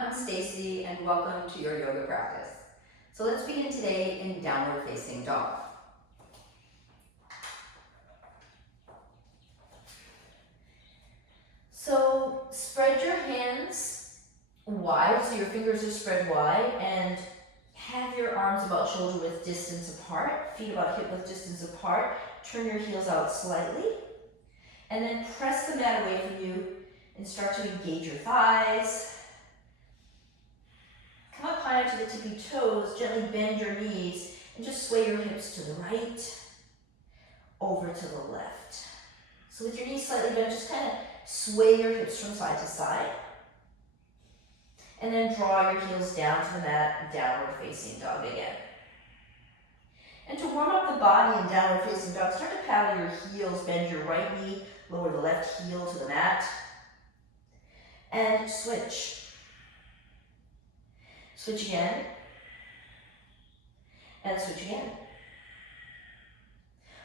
I'm Stacy and welcome to your yoga practice. So let's begin today in downward facing dog. So spread your hands wide, so your fingers are spread wide, and have your arms about shoulder width distance apart, feet about hip width distance apart. Turn your heels out slightly, and then press the mat away from you and start to engage your thighs. Come up high to the tippy toes, gently bend your knees, and just sway your hips to the right, over to the left. So with your knees slightly bent, just kind of sway your hips from side to side. And then draw your heels down to the mat, downward facing dog again. And to warm up the body in downward facing dog, start to paddle your heels, bend your right knee, lower the left heel to the mat, and switch. Switch again, and switch again.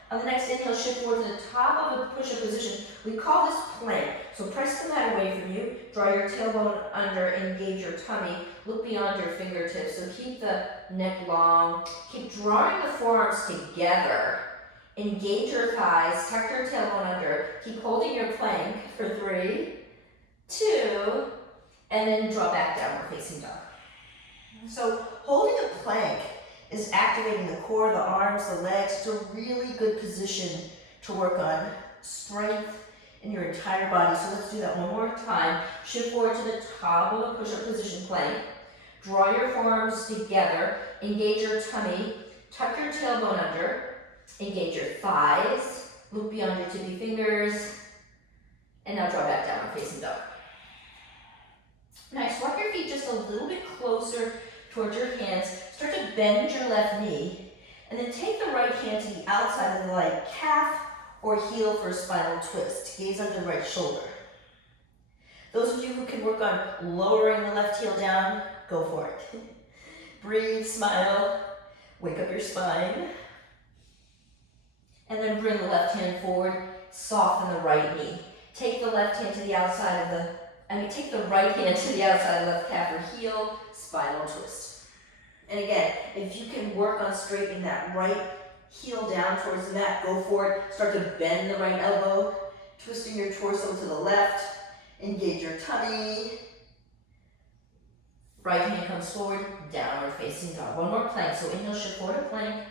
On the next inhale, shift forward to the top of the push-up position. We call this plank. So press the mat away from you, draw your tailbone under, engage your tummy, look beyond your fingertips. So keep the neck long, keep drawing the forearms together, engage your thighs, tuck your tailbone under, keep holding your plank for 3, 2, and then draw back downward facing dog. So holding a plank is activating the core, the arms, the legs. It's a really good position to work on strength in your entire body. So let's do that one more time. Shift forward to the top of a push-up position plank. Draw your forearms together, engage your tummy, tuck your tailbone under, engage your thighs, look beyond your tippy fingers, and now draw back downward facing dog. Nice, walk your feet just a little bit closer towards your hands. Start to bend your left knee, and then take the right hand to the outside of the right calf or heel for a spinal twist. Gaze under the right shoulder. Those of you who can work on lowering the left heel down, go for it. Breathe, smile, wake up your spine. And then bring the left hand forward, soften the right knee. Take the left hand to the outside of the take the right hand to the outside of the left calf or heel, spinal twist. And again, if you can work on straightening that right heel down towards the mat, go for it. Start to bend the right elbow, twisting your torso to the left, engage your tummy. Right hand comes forward, downward facing dog. One more plank, so inhale, shift forward to plank.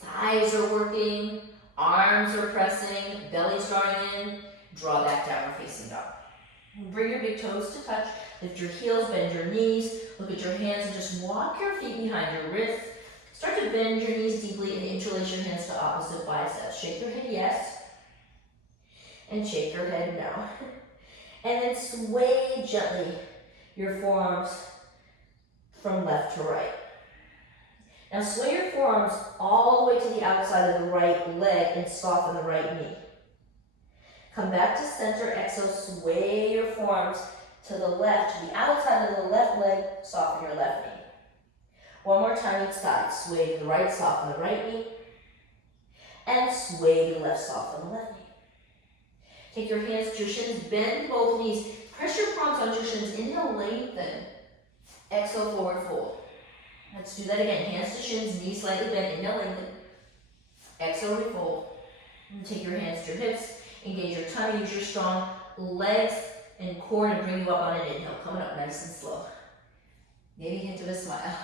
Thighs are working, arms are pressing, belly's drawing in. Draw back downward facing dog. Bring your big toes to touch. Lift your heels, bend your knees. Look at your hands and just walk your feet behind your wrists. Start to bend your knees deeply and interlace your hands to opposite biceps. Shake your head yes. And shake your head no. And then sway gently your forearms from left to right. Now sway your forearms all the way to the outside of the right leg and soften the right knee. Come back to center, exhale, sway your forearms to the left, to the outside of the left leg, soften your left knee. One more time each side, sway to the right, soften the right knee, and sway to the left, soften the left knee. Take your hands to your shins, bend both knees, press your palms onto your shins, inhale, lengthen, exhale, forward fold. Let's do that again, hands to shins, knees slightly bent, inhale, lengthen, exhale, refold. And take your hands to your hips, engage your tummy, use your strong legs and core to bring you up on an inhale. Coming up nice and slow. Maybe a hint of a smile.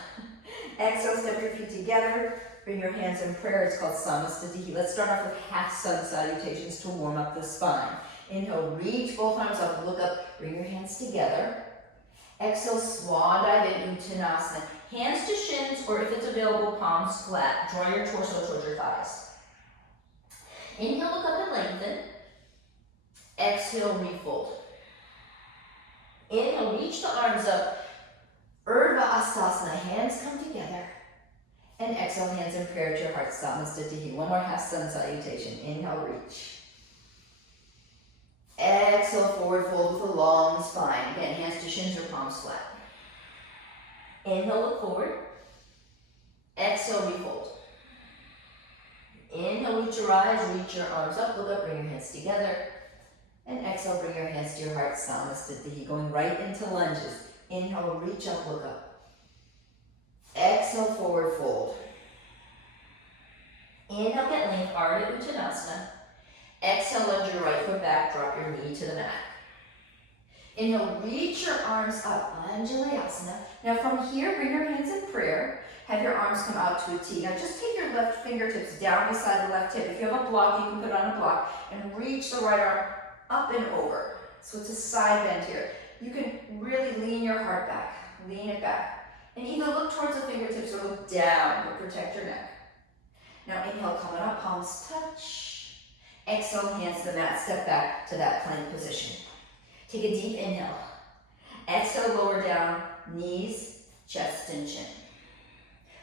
Exhale, step your feet together. Bring your hands in prayer. It's called Samastitihi. Let's start off with half sun salutations to warm up the spine. Inhale, reach both arms up, look up, bring your hands together. Exhale, swan dive in Uttanasana. Hands to shins, or if it's available, palms flat. Draw your torso towards your thighs. Inhale, look up and lengthen. Exhale, refold. Inhale, reach the arms up. Urdhva Hastasana, hands come together. And exhale, hands in prayer to your heart, Samastitihi. One more half sun salutation. Inhale, reach. Exhale, forward fold with a long spine. Again, hands to shins or palms flat. Inhale, look forward. Exhale, refold. Inhale, reach your eyes, reach your arms up, look up, bring your hands together. And exhale, bring your hands to your heart, Samasthiti, going right into lunges. Inhale, reach up, look up. Exhale, forward fold. Inhale, get length, Ardha Uttanasana. Exhale, lunge your right foot back, drop your knee to the mat. Inhale, reach your arms up, Anjalayasana. Now from here, bring your hands in prayer. Have your arms come out to a T. Now just take your left fingertips down beside the left hip. If you have a block, you can put it on a block. And reach the right arm up and over. So it's a side bend here. You can really lean your heart back. Lean it back. And either look towards the fingertips or look down to protect your neck. Now inhale, coming up, palms touch. Exhale, hands to the mat, step back to that plank position. Take a deep inhale. Exhale, lower down, knees, chest, and chin.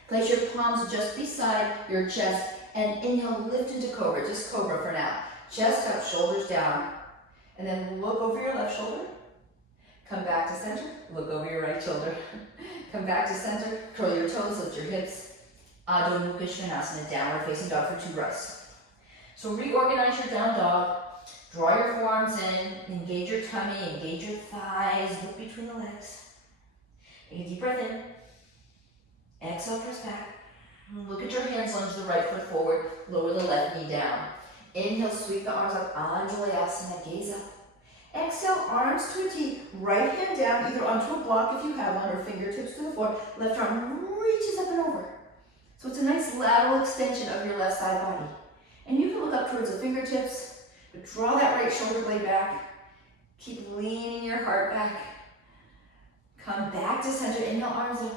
Place your palms just beside your chest and inhale, lift into cobra, just cobra for now. Chest up, shoulders down. And then look over your left shoulder. Come back to center, look over your right shoulder. Come back to center, curl your toes, lift your hips. Adho Mukha Svanasana, downward facing dog for 2 breaths. So reorganize your down dog. Draw your forearms in, engage your tummy, engage your thighs, look between the legs. Take a deep breath in. Exhale, press back. Look at your hands, lunge the right foot forward, lower the left knee down. Inhale, sweep the arms up, Anjalayasana, gaze up. Exhale, arms to a T, right hand down, either onto a block if you have one, or fingertips to the floor. Left arm reaches up and over. So it's a nice lateral extension of your left side body. And you can look up towards the fingertips, but draw that right shoulder blade back. Keep leaning your heart back. Come back to center, inhale, arms up.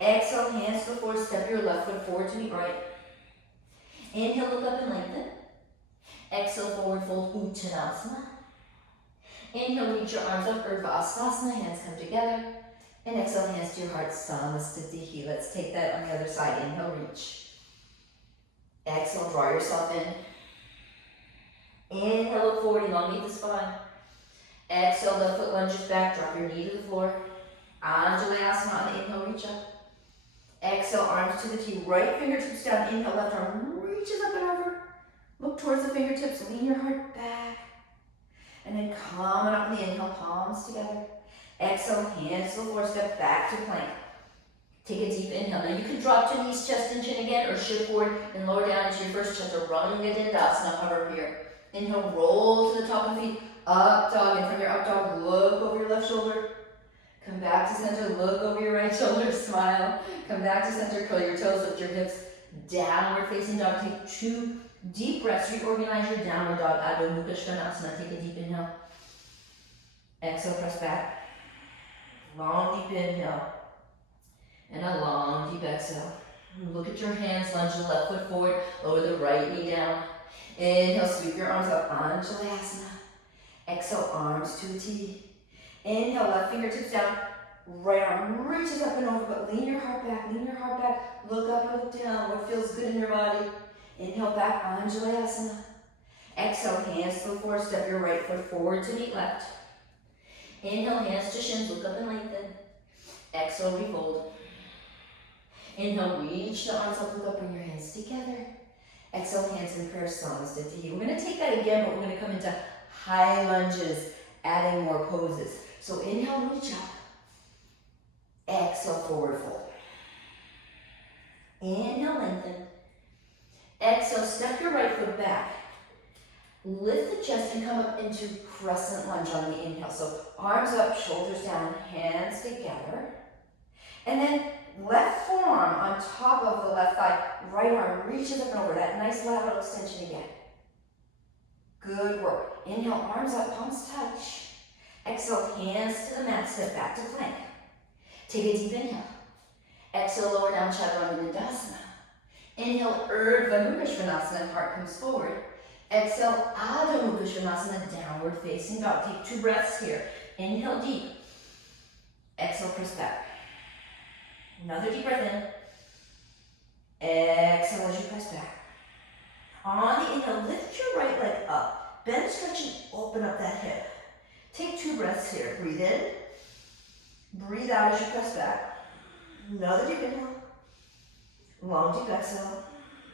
Exhale, hands to the floor, step your left foot forward to meet right. Inhale, look up and lengthen. Exhale, forward fold, Uttanasana. Inhale, reach your arms up, Urdhva Hastasana, hands come together. And exhale, hands to your heart, Samasthiti. Let's take that on the other side. Inhale, reach. Exhale, draw yourself in. Inhale, look forward, elongate the spine. Exhale, left foot lunges back, drop your knee to the floor. Anjalayasana on the inhale, reach up. Exhale, arms to the T, right fingertips down. Inhale, left arm reaches up and over. Look towards the fingertips, lean your heart back. And then coming up in the inhale, palms together. Exhale, hands to the floor, step back to plank. Take a deep inhale. Now you can drop to knees, chest, and chin again, or shift forward and lower down into your first chaturanga dandasana, hover here. Inhale, roll to the top of the feet, up dog, and from your up dog, look over your left shoulder. Come back to center, look over your right shoulder, smile. Come back to center, curl your toes, lift your hips, downward facing dog. Take 2 deep breaths, reorganize your downward dog, Adho Mukha Svanasana. Take a deep inhale. Exhale, press back. Long, deep inhale. And a long, deep exhale. Look at your hands, lunge the left foot forward, lower the right knee down. Inhale, sweep your arms up, Anjalayasana. Exhale, arms to a T. Inhale, left fingertips down, right arm reaches up and over, but lean your heart back, look up and look down, what feels good in your body. Inhale, back, Anjalayasana. Exhale, hands to the floor, step your right foot forward to meet left. Inhale, hands to shins, look up and lengthen. Exhale, refold. Inhale, reach the arms up, look up, bring your hands together. Exhale, hands in prayer, Samasthiti. We're going to take that again, but we're going to come into high lunges, adding more poses. So inhale, reach up. Exhale, forward fold. Inhale, lengthen. Exhale, step your right foot back. Lift the chest and come up into crescent lunge on the inhale. So arms up, shoulders down, hands together. And then left forearm on top of the left thigh, right arm reaches up and over. That nice lateral extension again. Good work. Inhale, arms up, palms touch. Exhale, hands to the mat, step back to plank. Take a deep inhale. Exhale, lower down, chaturanga dandasana. Inhale, Urdhva Mukha Svanasana, heart comes forward. Exhale, Adho Mukha Svanasana, downward facing dog. Take 2 breaths here. Inhale deep. Exhale, press back. Another deep breath in. Exhale as you press back. On the inhale, lift your right leg up. Bend, stretch, and open up that hip. Take 2 breaths here. Breathe in. Breathe out as you press back. Another deep inhale. Long deep exhale.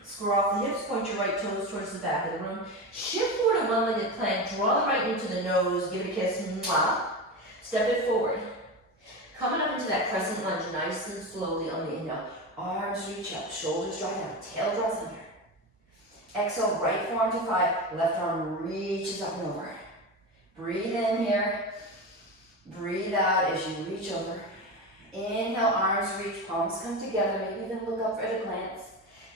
Square off the hips, point your right toes towards the back of the room. Shift forward to one-legged plank, draw the right knee to the nose, give it a kiss, mwah. Step it forward. Coming up into that crescent lunge, nice and slowly on the inhale. Arms reach up, shoulders draw down, tail draws under. Exhale, right forearm to thigh, left arm reaches up and over. Breathe in here. Breathe out as you reach over. Inhale, arms reach, palms come together, maybe even look up at a glance.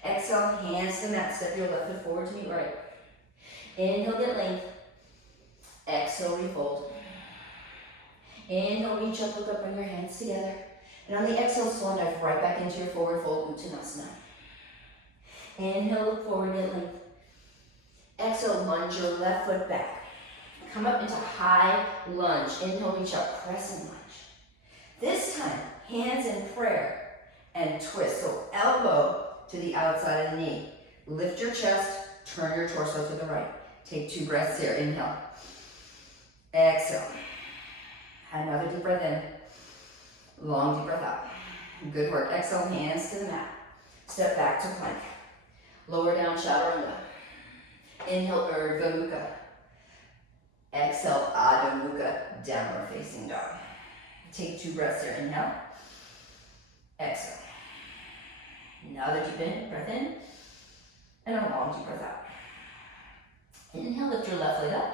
Exhale, hands to mat, step your left foot forward to meet right. Inhale, get length. Exhale, refold. Inhale, reach up, look up, bring your hands together. And on the exhale, swan dive right back into your forward fold, Uttanasana. Inhale, look forward, get length. Exhale, lunge your left foot back. Come up into high lunge. Inhale, reach up, crescent lunge. This time, hands in prayer and twist. So elbow to the outside of the knee. Lift your chest, turn your torso to the right. Take 2 breaths here. Inhale. Exhale. Another deep breath in. Long deep breath out. Good work. Exhale, hands to the mat. Step back to plank. Lower down, chaturanga. Inhale, Urdhva Mukha. Exhale, Adho Mukha, downward facing dog. Take 2 breaths here. Inhale. Exhale. Another deep breath in. And a long deep breath out. Inhale, lift your left leg up.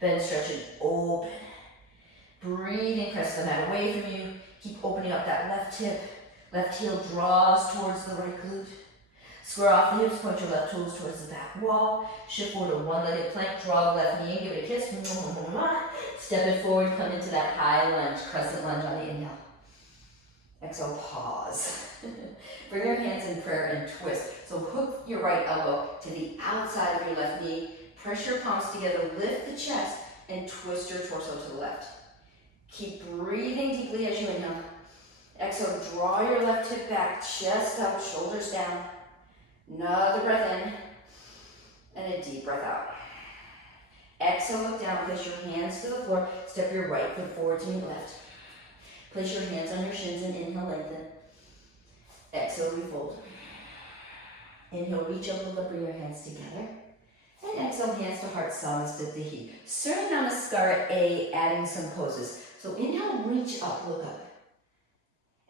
Bend, stretch, and open. Breathe in, press the mat away from you. Keep opening up that left hip. Left heel draws towards the right glute. Square off the hips, point your left toes towards the back wall. Shift forward to one-legged plank, draw the left knee in, give it a kiss. Step it forward, come into that high lunge, crescent lunge on the inhale. Exhale, pause. Bring your hands in prayer and twist. So hook your right elbow to the outside of your left knee. Press your palms together, lift the chest, and twist your torso to the left. Keep breathing deeply as you inhale. Exhale, draw your left hip back, chest up, shoulders down. Another breath in, and a deep breath out. Exhale, look down, place your hands to the floor, step your right foot forward to meet left. Place your hands on your shins and inhale, lengthen. Exhale, refold. Inhale, reach up, look up, bring your hands together. And exhale, hands to heart, Samasthiti He. Surya Namaskara A, adding some poses. So inhale, reach up, look up.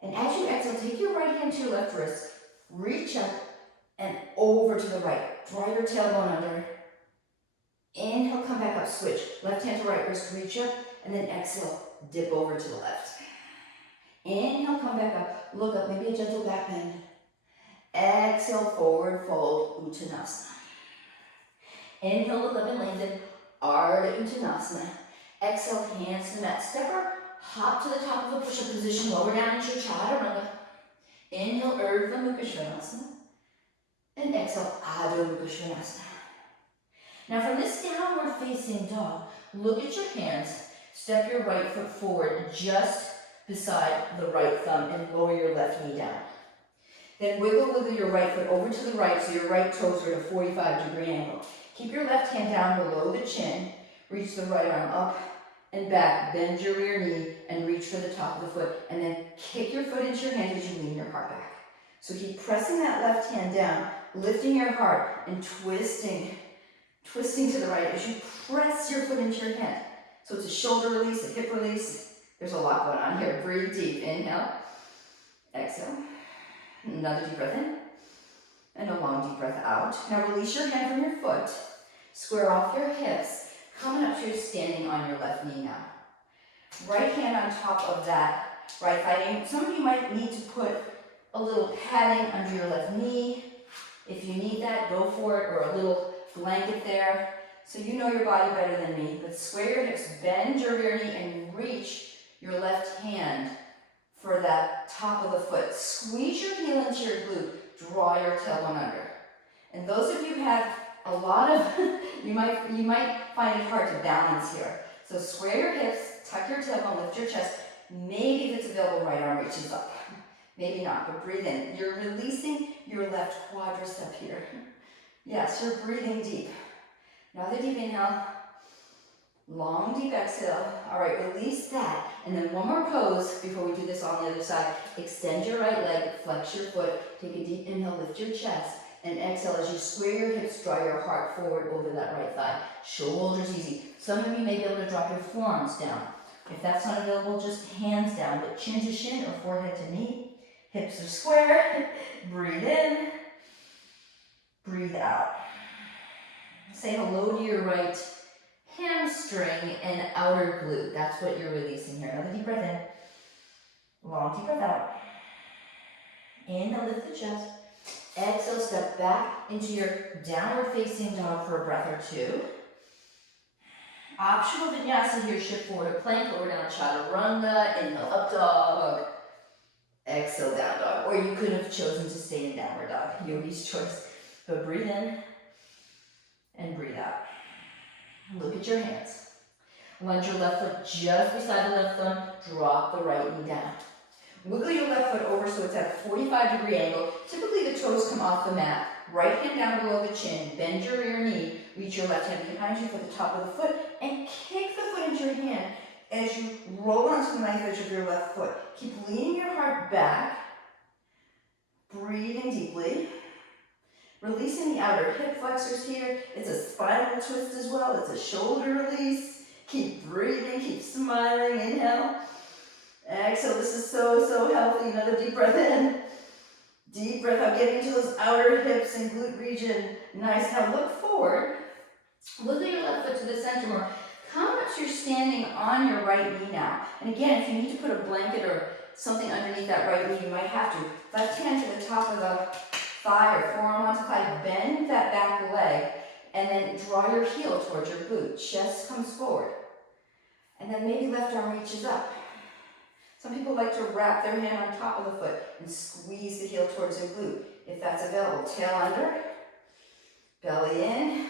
And as you exhale, take your right hand to your left wrist, reach up and over to the right. Draw your tailbone under. Inhale, come back up, switch. Left hand to right wrist, reach up, and then exhale, dip over to the left. Inhale, come back up, look up, maybe a gentle back bend. Exhale, forward fold, Uttanasana. Inhale, look up and lengthen, Ardha Uttanasana. Exhale, hands to the mat. Stepper, hop to the top of a push-up position, lower down into your chaturanga. Inhale, Urdhva Mukha Svanasana. And exhale, Adho Mukha Svanasana. Now from this downward facing dog, look at your hands, step your right foot forward just beside the right thumb and lower your left knee down. Then wiggle your right foot over to the right so your right toes are at a 45-degree angle. Keep your left hand down below the chin, reach the right arm up and back, bend your rear knee and reach for the top of the foot and then kick your foot into your hand as you lean your heart back. So keep pressing that left hand down, lifting your heart and twisting to the right as you press your foot into your hand. So it's a shoulder release, a hip release. There's a lot going on here. Breathe deep. Inhale. Exhale. Another deep breath in. And a long deep breath out. Now release your hand from your foot. Square off your hips. Coming up to your standing on your left knee now. Right hand on top of that right thigh. Some of you might need to put a little padding under your left knee. If you need that, go for it, or a little blanket there. So you know your body better than me. But square your hips, bend your rear knee, and reach your left hand for that top of the foot. Squeeze your heel into your glute. Draw your tailbone under. And those of you who have a lot of, you might find it hard to balance here. So square your hips, tuck your tailbone, lift your chest. Maybe if it's available, right arm reaches up. Maybe not, but breathe in. You're releasing your left quadricep here. Yes, you're breathing deep. Another deep inhale. Long deep exhale. All right, release that. And then one more pose before we do this on the other side. Extend your right leg, flex your foot. Take a deep inhale, lift your chest. And exhale as you square your hips, draw your heart forward over that right thigh. Shoulders easy. Some of you may be able to drop your forearms down. If that's not available, just hands down, but chin to shin or forehead to knee. Hips are square. Breathe in. Breathe out. Say hello to your right hamstring and outer glute. That's what you're releasing here. Another deep breath in. Long deep breath out. Inhale, lift the chest. Exhale, step back into your downward facing dog for a breath or two. Optional vinyasa here, shift forward to plank, lower down chaturanga, inhale up dog, exhale down dog. Or you could have chosen to stay in downward dog, yogi's choice. But breathe in and breathe out. Look at your hands. Lunge your left foot just beside the left thumb, drop the right knee down. Wiggle your left foot over so it's at a 45-degree angle. Typically the toes come off the mat. Right hand down below the chin. Bend your rear knee. Reach your left hand behind you for the top of the foot. And kick the foot into your hand as you roll onto the knife edge of your left foot. Keep leaning your heart back. Breathing deeply. Releasing the outer hip flexors here. It's a spinal twist as well. It's a shoulder release. Keep breathing. Keep smiling. Inhale. Exhale, this is so healthy. Another deep breath in. Deep breath out, getting into those outer hips and glute region. Nice. Now look forward. Look at your left foot to the center more. How much you're standing on your right knee now. And again, if you need to put a blanket or something underneath that right knee, you might have to. Left hand to the top of the thigh or forearm onto thigh. Bend that back leg and then draw your heel towards your glute. Chest comes forward. And then maybe left arm reaches up. Some people like to wrap their hand on top of the foot and squeeze the heel towards their glute. If that's available, tail under, belly in.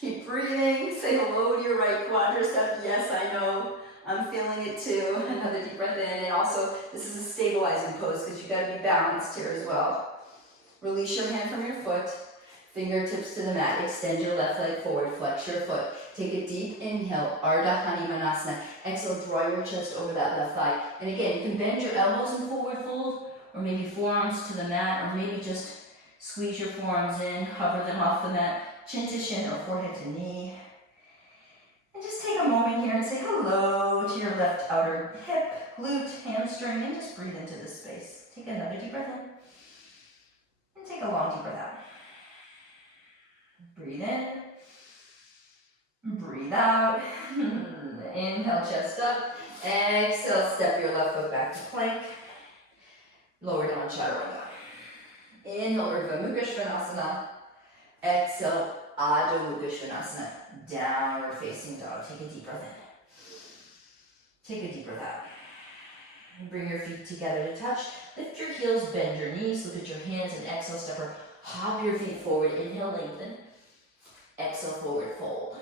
Keep breathing. Say hello to your right quadricep. Yes, I know. I'm feeling it too. Another deep breath in. And also, this is a stabilizing pose because you got to be balanced here as well. Release your hand from your foot. Fingertips to the mat. Extend your left leg forward. Flex your foot. Take a deep inhale. Ardha Hanumanasana. Exhale, draw your chest over that left thigh. And again, you can bend your elbows in forward fold, or maybe forearms to the mat, or maybe just squeeze your forearms in, hover them off the mat, chin to shin or forehead to knee. And just take a moment here and say hello to your left outer hip, glute, hamstring, and just breathe into this space. Take another deep breath in. And take a long deep breath out. Breathe in. Breathe out. Inhale, chest up. Exhale, step your left foot back to plank. Lower down, chaturanga. Inhale, Urdhva Mukha Svanasana. Exhale, Adho Mukha Svanasana. Downward facing dog. Take a deep breath in. Take a deep breath out. Bring your feet together to touch. Lift your heels, bend your knees. Look at your hands and exhale, stepper. Hop your feet forward. Inhale, lengthen. Exhale, forward fold.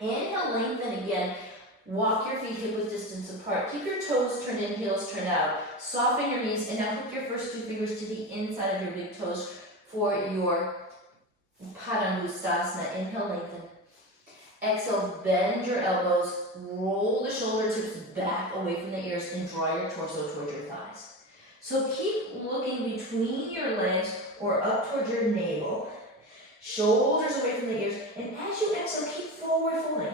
Inhale, lengthen again. Walk your feet hip-width distance apart. Keep your toes turned in, heels turned out. Soften your knees, and now hook your first two fingers to the inside of your big toes for your Padangustasana. Inhale, lengthen. Exhale, bend your elbows. Roll the shoulder tips back away from the ears and draw your torso towards your thighs. So keep looking between your legs or up towards your navel. Shoulders away from the ears, and as you exhale, keep forward folding.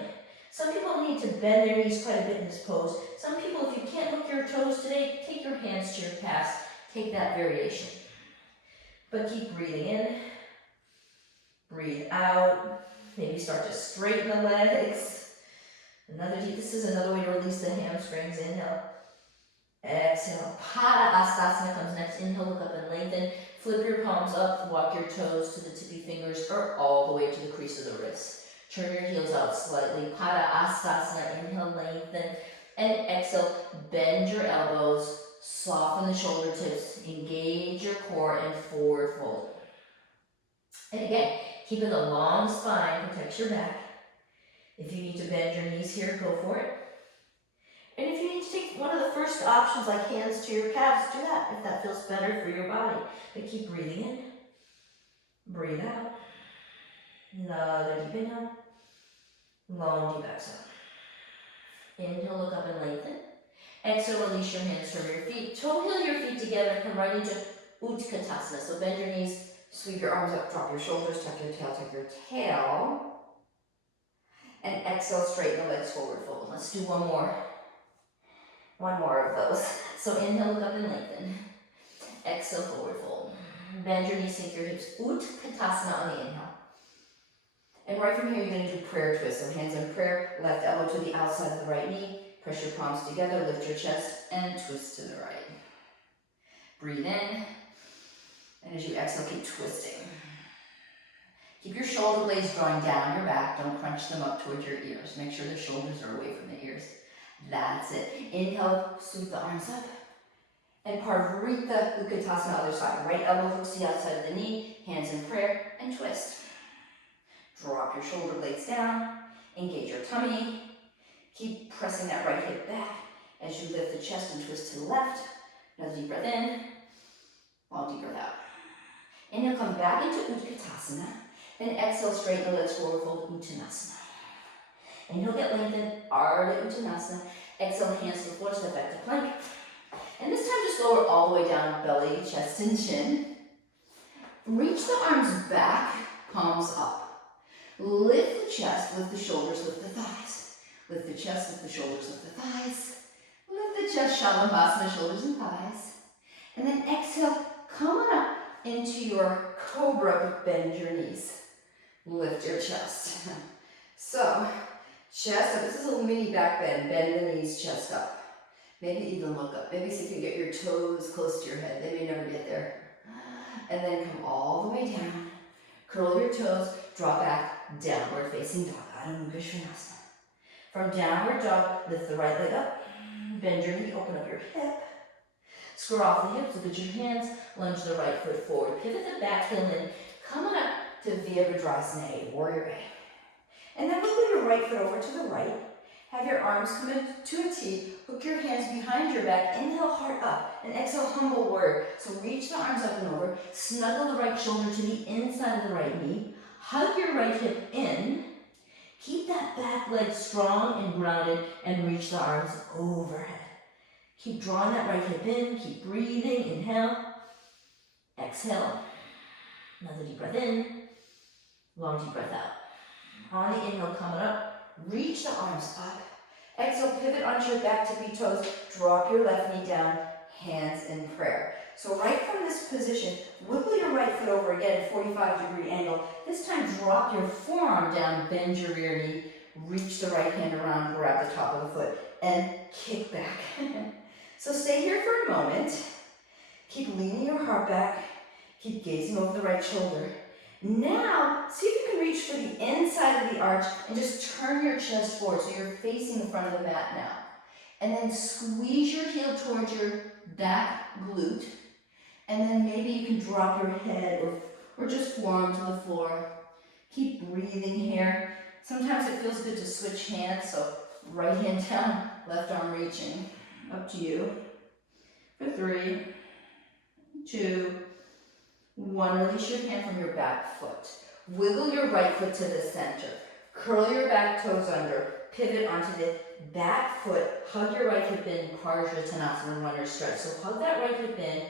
Some people need to bend their knees quite a bit in this pose. Some people, if you can't hook your toes today, take your hands to your calves. Take that variation. But keep breathing in. Breathe out. Maybe start to straighten the legs. This is another way to release the hamstrings. Inhale. Exhale. Padangustasana comes next. Inhale, look up and lengthen. Flip your palms up, walk your toes to the tippy fingers or all the way to the crease of the wrist. Turn your heels out slightly. Padangustasana, inhale, lengthen. And exhale, bend your elbows, soften the shoulder tips, engage your core and forward fold. And again, keeping a long spine, protects your back. If you need to bend your knees here, go for it. And if you need to take one of the first options, like hands to your calves, do that if that feels better for your body. But keep breathing in. Breathe out. Another deep inhale. Long deep exhale. Inhale, look up and lengthen. Exhale, release your hands from your feet. Toe heel your feet together and come right into Utkatasana. So bend your knees, Sweep your arms up, drop your shoulders, tuck your tail. And exhale, straighten the legs forward, fold. Let's do one more. One more of those. So inhale, look up and lengthen. Exhale, forward fold. Bend your knees, sink your hips. Utkatasana on the inhale. And right from here, you're going to do prayer twist. So hands in prayer, left elbow to the outside of the right knee. Press your palms together, lift your chest, and twist to the right. Breathe in. And as you exhale, keep twisting. Keep your shoulder blades drawing down your back. Don't crunch them up towards your ears. Make sure the shoulders are away from the ears. That's it. Inhale, sweep the arms up. And Parvrita Utkatasana, other side. Right elbow hooks the outside of the knee, hands in prayer, and twist. Drop your shoulder blades down. Engage your tummy. Keep pressing that right hip back as you lift the chest and twist to the left. Another deep breath in. Long deep breath out. Inhale, come back into Utkatasana. Then exhale, straighten the legs forward, fold Uttanasana. Inhale, get lengthened, Ardha Uttanasana. Exhale, hands to the floor, step back to plank. And this time just lower all the way down, belly, chest, and chin. Reach the arms back, palms up. Lift the chest, lift the shoulders, lift the thighs. Lift the chest, lift the shoulders, lift the thighs. Lift the chest, Shalabhasana, shoulders and thighs. And then exhale, come on up into your cobra, bend your knees. Lift your chest. So, chest up, this is a mini back bend. Bend the knees, chest up. Maybe even look up. Maybe see if you can get your toes close to your head. They may never get there. And then come all the way down. Curl your toes, drop back, downward facing dog. Adho Mukha Svanasana. From downward dog, lift the right leg up. Bend your knee, open up your hip. Square off the hips, look at your hands. Lunge the right foot forward. Pivot the back heel in. Come on up to Virabhadrasana, Warrior A. And then move your right foot over to the right. Have your arms come into a T. Hook your hands behind your back. Inhale, heart up. And exhale, humble warrior. So reach the arms up and over. Snuggle the right shoulder to the inside of the right knee. Hug your right hip in. Keep that back leg strong and grounded. And reach the arms overhead. Keep drawing that right hip in. Keep breathing. Inhale. Exhale. Another deep breath in. Long deep breath out. On the inhale, coming up. Reach the arms up. Exhale, pivot onto your back, tippy toes. Drop your left knee down, hands in prayer. So right from this position, wiggle your right foot over again, 45-degree angle. This time, drop your forearm down, bend your rear knee, reach the right hand around, grab the top of the foot, and kick back. So stay here for a moment. Keep leaning your heart back. Keep gazing over the right shoulder. Now, see if you can reach for the inside of the arch and just turn your chest forward so you're facing the front of the mat now. And then squeeze your heel towards your back glute. And then maybe you can drop your head or just forearm to the floor. Keep breathing here. Sometimes it feels good to switch hands, so right hand down, left arm reaching. Up to you. For 3, 2, 1, release your hand from your back foot. Wiggle your right foot to the center. Curl your back toes under. Pivot onto the back foot. Hug your right hip in, Parsvatanasana, runner stretch. So hug that right hip in,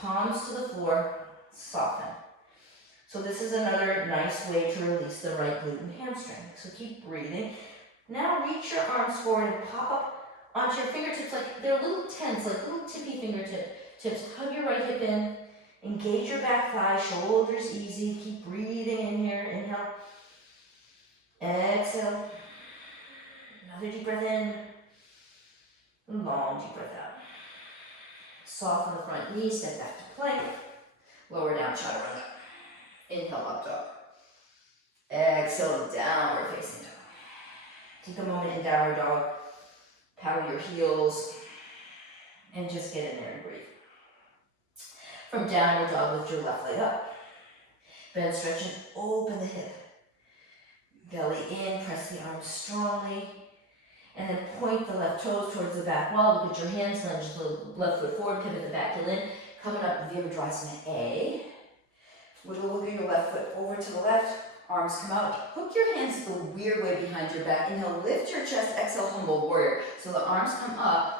palms to the floor, soften. So this is another nice way to release the right glute and hamstring. So keep breathing. Now reach your arms forward and pop up onto your fingertips like they're little tents, like little tippy fingertips. Hug your right hip in. Engage your back thigh, shoulders easy. Keep breathing in here. Inhale. Exhale. Another deep breath in. Long deep breath out. Soften the front knee, step back to plank. Lower down, chaturanga. Inhale, up dog. Exhale, downward facing dog. Take a moment in downward dog. Paddle your heels. And just get in there and breathe. From downward dog, lift your left leg up. Bend, stretch, and open the hip. Belly in, press the arms strongly. And then point the left toes towards the back wall. Look at your hands, lunge the left foot forward, pivot the back heel in. Coming up, Virabhadrasana A. Wiggle your left foot over to the left. Arms come out. Hook your hands the weird way behind your back. Inhale, lift your chest. Exhale, humble warrior. So the arms come up.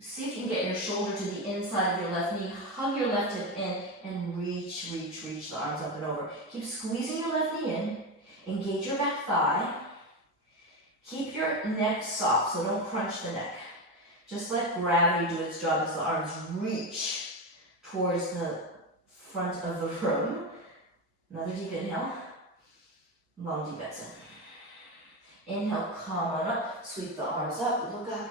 See if you can get your shoulder to the inside of your left knee. Hug your left hip in and reach the arms up and over. Keep squeezing your left knee in. Engage your back thigh. Keep your neck soft, so don't crunch the neck. Just let gravity do its job as the arms reach towards the front of the room. Another deep inhale. Long deep exhale. Inhale, come on up. Sweep the arms up, look up.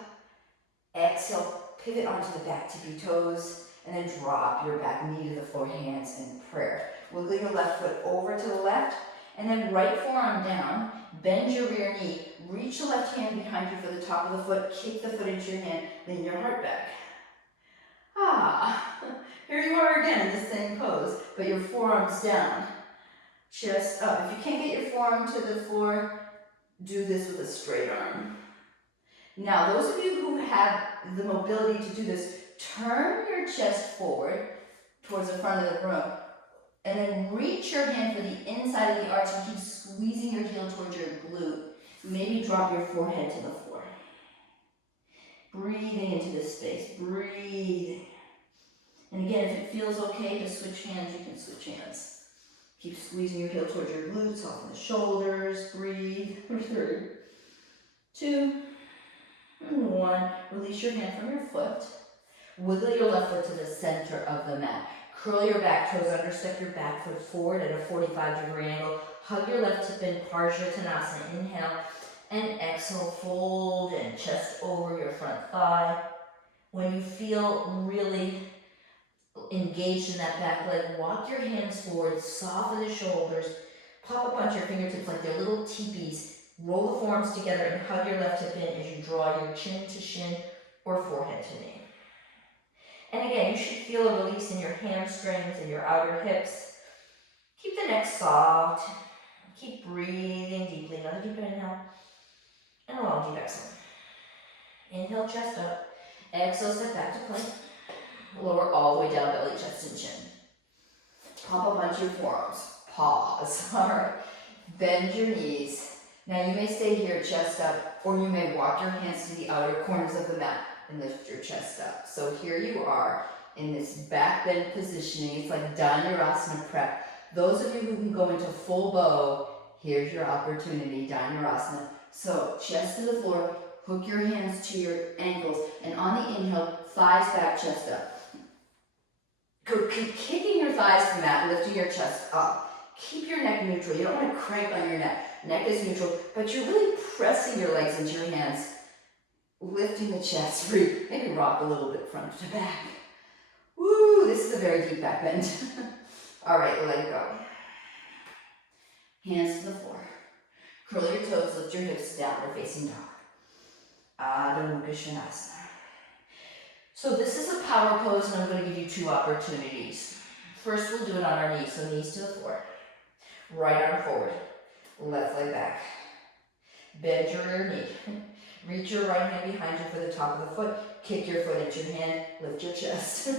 Exhale, pivot onto the back tippy toes, and then drop your back knee to the floor, hands in prayer. Wiggle your left foot over to the left, and then right forearm down, bend your rear knee, reach the left hand behind you for the top of the foot, kick the foot into your hand, lean your heart back. Here you are again in the same pose, but your forearms down, chest up. If you can't get your forearm to the floor, do this with a straight arm. Now, those of you who have the mobility to do this, turn your chest forward towards the front of the room, and then reach your hand for the inside of the arch and keep squeezing your heel towards your glute. Maybe drop your forehead to the floor. Breathing into this space, breathing. And again, if it feels okay to switch hands, you can switch hands. Keep squeezing your heel towards your glutes, soften the shoulders, breathe. For 3, 2, and 1. Release your hand from your foot. Wiggle your left foot to the center of the mat. Curl your back toes under, step your back foot forward at a 45-degree angle. Hug your left hip in, Parsvatanasana. Inhale, and exhale, fold and chest over your front thigh. When you feel really engaged in that back leg, walk your hands forward, soften the shoulders, pop up onto your fingertips like they're little teepees. Roll the forearms together and hug your left hip in as you draw your chin to shin or forehead to knee. And again, you should feel a release in your hamstrings and your outer hips. Keep the neck soft. Keep breathing deeply. Another deep inhale and a long deep exhale. Inhale, chest up. Exhale, step back to plank. Lower all the way down, belly, chest, and chin. Pop up onto your forearms. Pause. All right. Bend your knees. Now you may stay here, chest up, or you may walk your hands to the outer corners of the mat and lift your chest up. So here you are in this back bend positioning. It's like Dhanurasana prep. Those of you who can go into full bow, here's your opportunity, Dhanurasana. So chest to the floor, hook your hands to your ankles, and on the inhale, thighs back, chest up. Kicking your thighs to the mat, lifting your chest up. Keep your neck neutral. You don't want to crank on your neck. Neck is neutral, but you're really pressing your legs into your hands. Lifting the chest, breathe. Maybe rock a little bit front to back. Woo, this is a very deep back bend. All right, let it go. Hands to the floor. Curl your toes, lift your hips, downward facing dog. Adho Mukha Svanasana. So this is a power pose, and I'm going to give you 2 opportunities. First, we'll do it on our knees, so knees to the floor. Right arm forward, left leg back. Bend your rear knee. Reach your right hand behind you for the top of the foot. Kick your foot into your hand, lift your chest.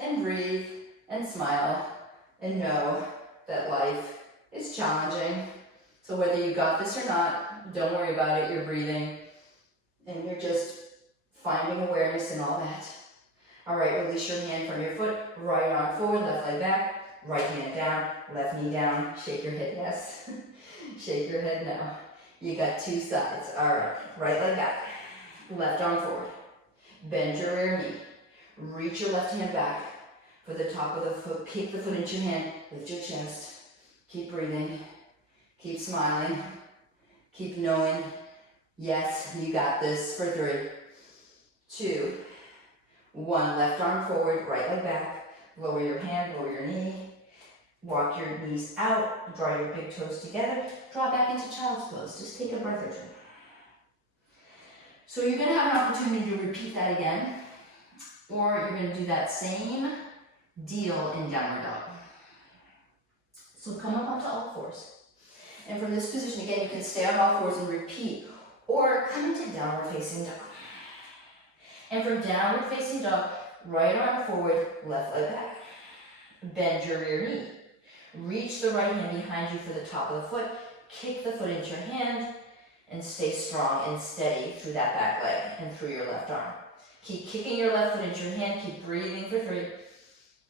And breathe, and smile, and know that life is challenging. So whether you got this or not, don't worry about it, you're breathing. And you're just finding awareness in all that. All right, release your hand from your foot, right arm forward, left leg back, right hand down, left knee down, shake your head yes, shake your head no. You got 2 sides. All right, right leg back, left arm forward, bend your rear knee, reach your left hand back for the top of the foot, kick the foot into your hand, lift your chest, keep breathing, keep smiling, keep knowing, yes, you got this for 3, 2, 1, left arm forward, right leg back, lower your hand, lower your knee, walk your knees out, draw your big toes together, draw back into child's pose, just take a breath or 2. So you're going to have an opportunity to repeat that again, or you're going to do that same deal in downward dog. So come up onto all fours, and from this position, again, you can stay on all fours and repeat, or come into downward facing dog. And from downward facing dog, right arm forward, left leg back. Bend your rear knee. Reach the right hand behind you for the top of the foot. Kick the foot into your hand and stay strong and steady through that back leg and through your left arm. Keep kicking your left foot into your hand. Keep breathing for 3.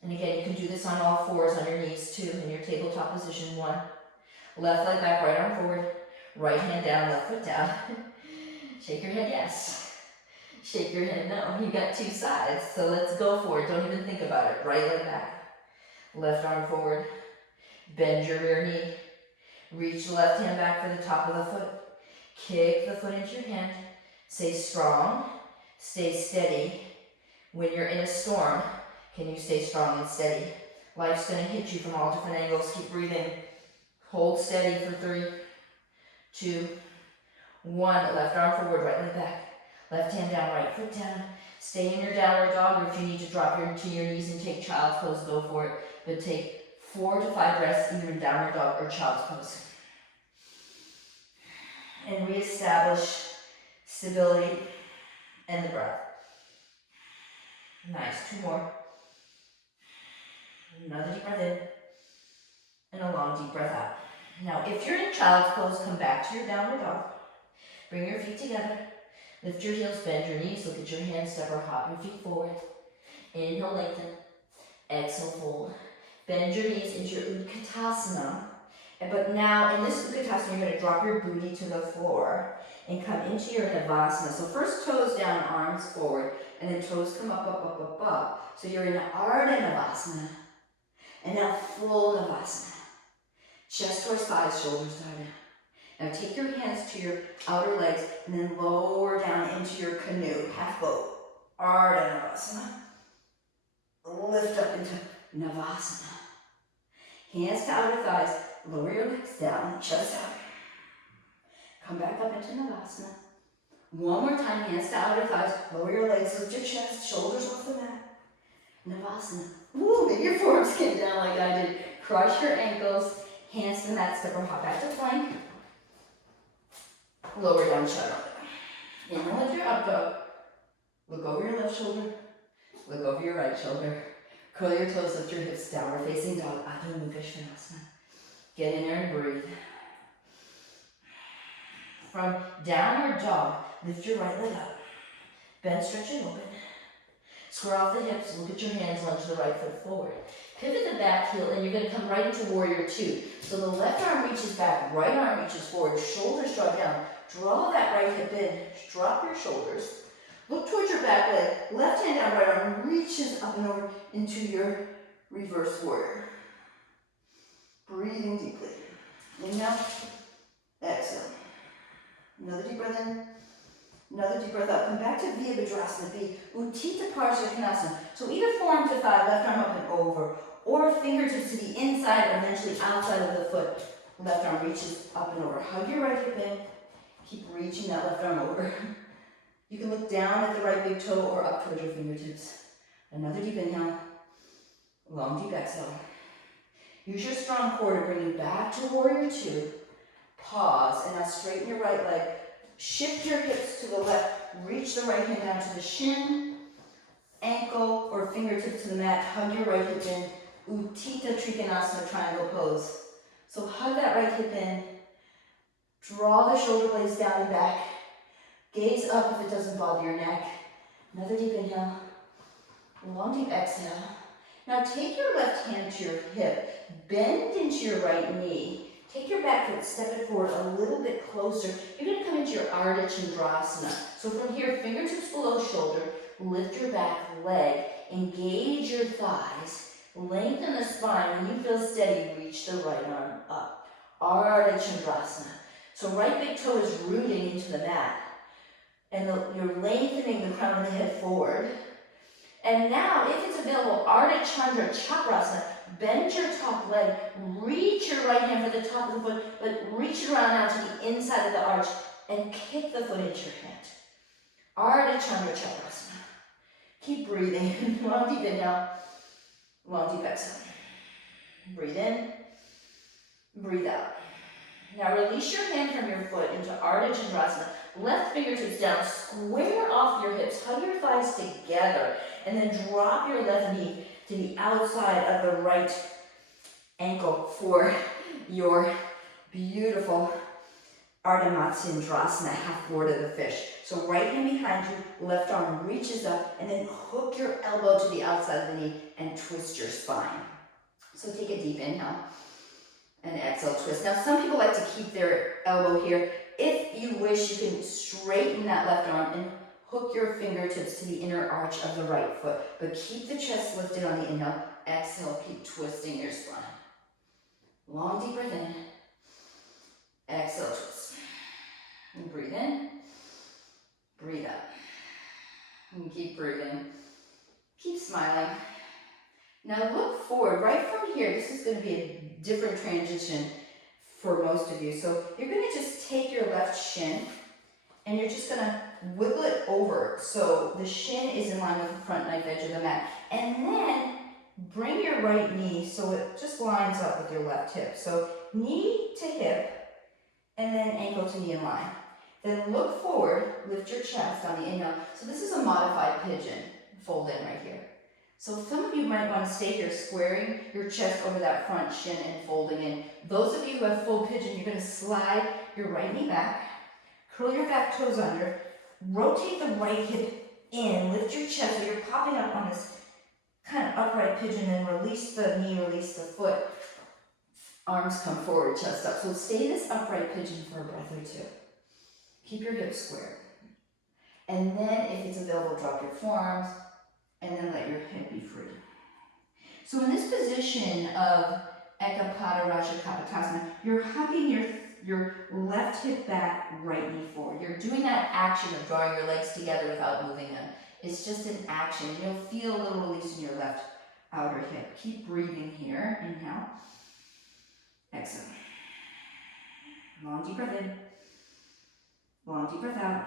And again, you can do this on all 4s on your knees too, in your tabletop position. 1. Left leg back, right arm forward. Right hand down, left foot down. Shake your head yes. Shake your head no. You got 2 sides, so let's go for it. Don't even think about it. Right leg back. Left arm forward. Bend your rear knee. Reach the left hand back for the top of the foot. Kick the foot into your hand. Stay strong. Stay steady. When you're in a storm, can you stay strong and steady? Life's going to hit you from all different angles. Keep breathing. Hold steady for 3, 2, 1. Left arm forward, right leg back. Left hand down, right foot down. Stay in your downward dog, or if you need to drop to your knees and take child's pose, go for it. But take 4 to 5 breaths either in downward dog or child's pose. And reestablish stability and the breath. Nice. 2 more. Another deep breath in. And a long deep breath out. Now, if you're in child's pose, come back to your downward dog. Bring your feet together. Lift your heels, bend your knees, look at your hands, step or hop your feet forward. Inhale, lengthen. Exhale, fold. Bend your knees into your Utkatasana. But now, in this Utkatasana, you're going to drop your booty to the floor and come into your Navasana. So first toes down, arms forward, and then toes come up, up, up, up, up. So you're in Ardha Navasana. And now full Navasana. Chest towards thighs, shoulders down. Now take your hands to your outer legs and then lower down into your canoe, half boat. Ardha Navasana. Lift up into Navasana. Hands to outer thighs, lower your legs down, chest out. Come back up into Navasana. One more time, hands to outer thighs, lower your legs, lift your chest, shoulders off the mat. Navasana. Woo, make your forearms get down like I did. Crush your ankles, hands to the mat, step or hop back to plank. Lower down, shut up. Inhale into your up dog. Look over your left shoulder. Look over your right shoulder. Curl your toes, lift your hips, downward facing dog, Adho Mukha Svanasana. Get in there and breathe. From downward dog, lift your right leg up. Bend, stretch, and open. Square off the hips, look at your hands, lunge the right foot forward. Pivot the back heel, and you're going to come right into warrior 2. So the left arm reaches back, right arm reaches forward, shoulders draw down. Draw that right hip in, drop your shoulders. Look towards your back leg, left hand down, right arm reaches up and over into your reverse warrior. Breathing deeply. Inhale, exhale. Another deep breath in, another deep breath out. Come back to Virabhadrasana, be Uttita Parsvakonasana. So either forearm to thigh, left arm up and over, or fingertips to the inside or eventually outside of the foot. Left arm reaches up and over. Hug your right hip in. Keep reaching that left arm over. You can look down at the right big toe or up towards your fingertips. Another deep inhale. Long deep exhale. Use your strong core to bring you back to warrior 2. Pause, and now straighten your right leg. Shift your hips to the left. Reach the right hand down to the shin, ankle, or fingertip to the mat. Hug your right hip in. Uttita Trikonasana, triangle pose. So hug that right hip in. Draw the shoulder blades down and back. Gaze up if it doesn't bother your neck. Another deep inhale. Long deep exhale. Now take your left hand to your hip. Bend into your right knee. Take your back foot, step it forward a little bit closer. You're going to come into your Ardha Chandrasana. So from here, fingertips below shoulder, lift your back leg, engage your thighs, lengthen the spine. When you feel steady, reach the right arm up. Ardha Chandrasana. So right big toe is rooting into the mat. And you're lengthening the crown of the head forward. And now, if it's available, Ardha Chandra Chakrasana. Bend your top leg, reach your right hand for the top of the foot, but reach it around now to the inside of the arch and kick the foot into your hand. Ardha Chandra Chakrasana. Keep breathing. Long deep inhale, long deep exhale. Breathe in, breathe out. Now release your hand from your foot into Ardha Chandrasana. Left fingertips down, square off your hips, hug your thighs together, and then drop your left knee to the outside of the right ankle for your beautiful Ardha Matsyendrasana, half forward of the fish. So right hand behind you, left arm reaches up, and then hook your elbow to the outside of the knee and twist your spine. So take a deep inhale and exhale, twist. Now some people like to keep their elbow here. If you wish, you can straighten that left arm and hook your fingertips to the inner arch of the right foot, but keep the chest lifted on the inhale. Exhale, keep twisting your spine. Long, deep breath in. Exhale, twist. And breathe in. Breathe out. And keep breathing. Keep smiling. Now look forward. Right from here, this is going to be a different transition for most of you. So you're going to just take your left shin and you're just going to wiggle it over so the shin is in line with the front knife edge of the mat. And then bring your right knee so it just lines up with your left hip. So knee to hip and then ankle to knee in line. Then look forward, lift your chest on the inhale. So this is a modified pigeon. Fold in right here. So some of you might want to stay here squaring your chest over that front shin and folding in. Those of you who have full pigeon, you're going to slide your right knee back, curl your back toes under, rotate the right hip in, lift your chest so you're popping up on this kind of upright pigeon, and release the knee, release the foot. Arms come forward, chest up. So stay this upright pigeon for a breath or two. Keep your hips squared. And then if it's available, drop your forearms and then let your hip be free. So in this position of Ekapada Raja Kapotasana, you're hugging your left hip back, right knee forward. You're doing that action of drawing your legs together without moving them. It's just an action. You'll feel a little release in your left outer hip. Keep breathing here. Inhale. Exhale. Long deep breath in. Long deep breath out.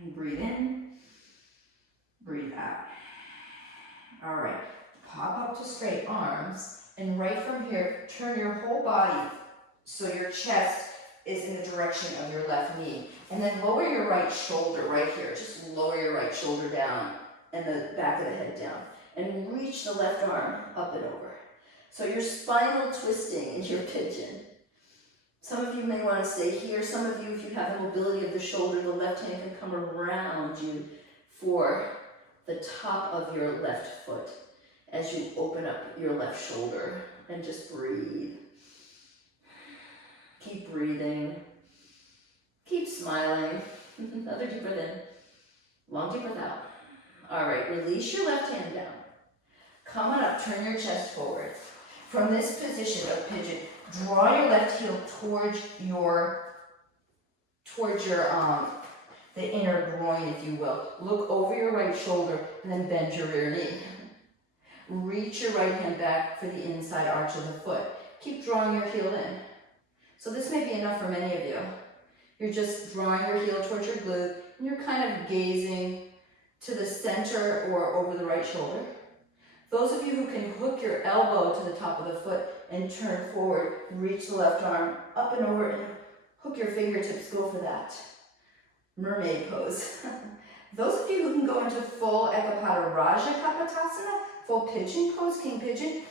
And breathe in. Breathe out. All right. Pop up to straight arms. And right from here, turn your whole body so your chest is in the direction of your left knee. And then lower your right shoulder right here. Just lower your right shoulder down and the back of the head down. And reach the left arm up and over. So you're spinal twisting into your pigeon. Some of you may want to stay here. Some of you, if you have the mobility of the shoulder, the left hand can come around you for the top of your left foot as you open up your left shoulder and just breathe. Keep breathing. Keep smiling. Another deep breath in. Long deep breath out. All right, release your left hand down. Come on up, turn your chest forward. From this position of pigeon, draw your left heel towards the inner groin, if you will. Look over your right shoulder and then bend your rear knee. Reach your right hand back for the inside arch of the foot. Keep drawing your heel in. So this may be enough for many of you. You're just drawing your heel towards your glute and you're kind of gazing to the center or over the right shoulder. Those of you who can hook your elbow to the top of the foot and turn forward, reach the left arm up and over and hook your fingertips, go for that mermaid pose. Those of you who can go into full Ekapada Raja Kapotasana, full pigeon pose, king pigeon,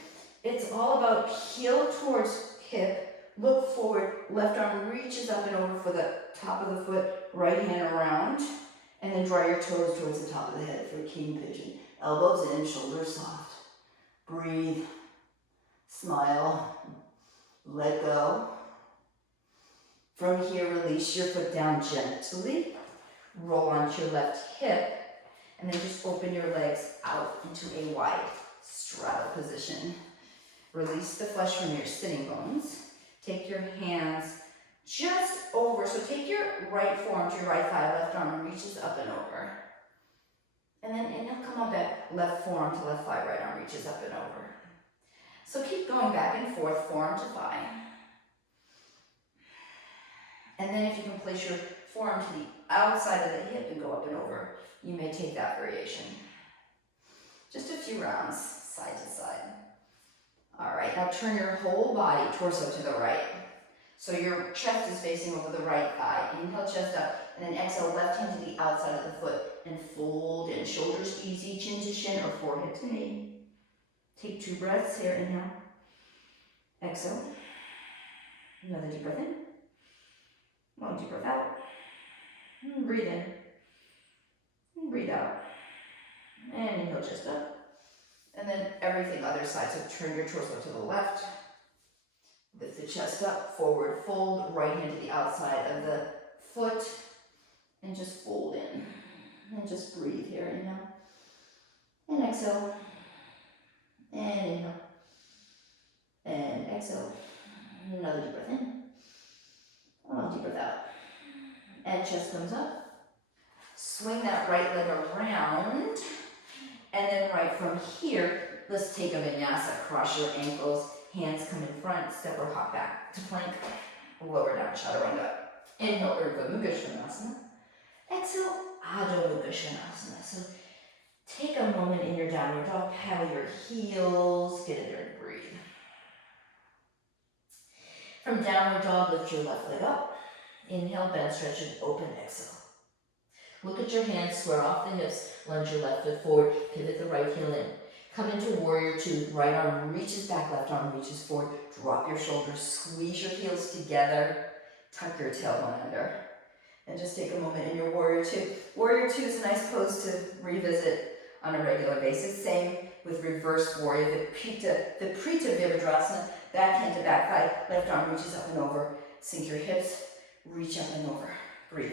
it's all about heel towards hip, look forward, left arm reaches up and over for the top of the foot, right hand around, and then draw your toes towards the top of the head for king pigeon. Elbows in, shoulders soft. Breathe, smile, let go. From here, release your foot down gently. Roll onto your left hip, and then just open your legs out into a wide straddle position. Release the flesh from your sitting bones. Take your hands just over. So take your right forearm to your right thigh, left arm reaches up and over. And then inhale, come on back, left forearm to left thigh, right arm reaches up and over. So keep going back and forth, forearm to thigh. And then if you can place your forearm to the outside of the hip and go up and over, you may take that variation. Just a few rounds, side to side. All right, now turn your whole body, torso to the right. So your chest is facing over the right thigh. Inhale, chest up, and then exhale, left hand to the outside of the foot and fold in. Shoulders easy, chin to shin or forehead to knee. Take 2 breaths here, inhale. Exhale. Another deep breath in. Long deep breath out. And breathe in. And breathe out. And inhale, chest up. And then everything other side. So turn your torso to the left. Lift the chest up, forward fold, right hand to the outside of the foot. And just fold in. And just breathe here. Inhale. And exhale. And inhale. And exhale. Another deep breath in. A deep breath out. And chest comes up. Swing that right leg around. And then right from here, let's take a vinyasa. Cross your ankles. Hands come in front. Step or hop back to plank. Lower down. Chaturanga. Inhale, Urdhva Mukha Svanasana. Exhale, Adho Mukha Svanasana. So take a moment in your downward dog. Paddle your heels. Get in there and breathe. From downward dog, lift your left leg up. Inhale, bend, stretch, and open. Exhale. Look at your hands, square off the hips. Lunge your left foot forward. Pivot the right heel in. Come into warrior two. Right arm reaches back, left arm reaches forward. Drop your shoulders. Squeeze your heels together. Tuck your tailbone under. And just take a moment in your warrior two. Warrior two is a nice pose to revisit on a regular basis. Same with reverse warrior. The Prita Virabhadrasana. Back hand to back thigh. Left arm reaches up and over. Sink your hips. Reach up and over. Breathe.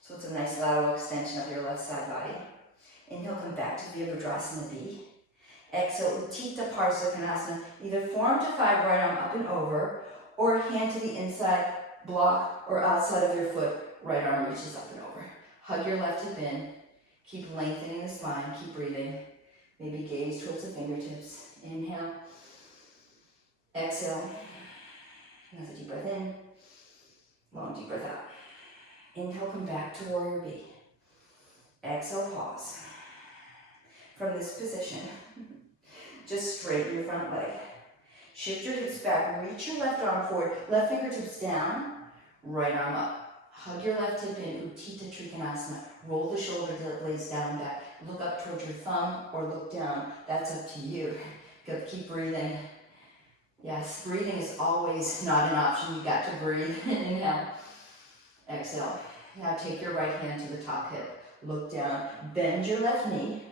So it's a nice lateral extension of your left side body. Inhale, come back to Virabhadrasana B. Exhale, Utthita Parsakonasana. Either forearm to thigh, right arm up and over, or hand to the inside block or outside of your foot, right arm reaches up and over. Hug your left hip in. Keep lengthening the spine. Keep breathing. Maybe gaze towards the fingertips. Inhale. Exhale. Another deep breath in. Long deep breath out. Inhale, come back to warrior B. Exhale, pause. From this position, just straighten your front leg. Shift your hips back, reach your left arm forward, left fingertips down, right arm up. Hug your left hip in, Utthita Trikonasana. Roll the shoulder till it lays down and back. Look up towards your thumb or look down. That's up to you. Good, keep breathing. Yes, breathing is always not an option. You got to breathe. Inhale. Exhale. Now take your right hand to the top hip. Look down. Bend your left knee.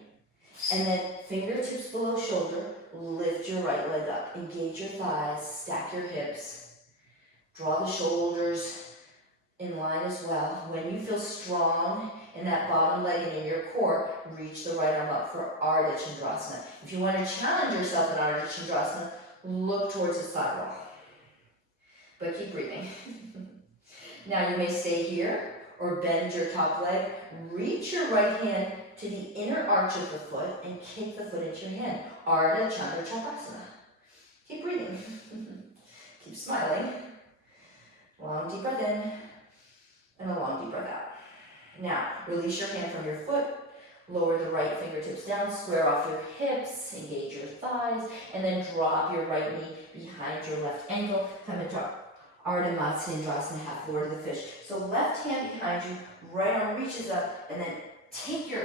And then fingertips below shoulder. Lift your right leg up. Engage your thighs. Stack your hips. Draw the shoulders in line as well. When you feel strong in that bottom leg and in your core, reach the right arm up for Ardha Chandrasana. If you want to challenge yourself in Ardha Chandrasana, look towards the side wall. But keep breathing. Now you may stay here or bend your top leg. Reach your right hand to the inner arch of the foot and kick the foot into your hand. Ardha Chandra Chakrasana. Keep breathing. Keep smiling. Long deep breath in and a long deep breath out. Now release your hand from your foot. Lower the right fingertips down, square off your hips, engage your thighs, and then drop your right knee behind your left ankle. Come into Ardha Matsyendrasana, half forward of the fish. So left hand behind you, right arm reaches up, and then take your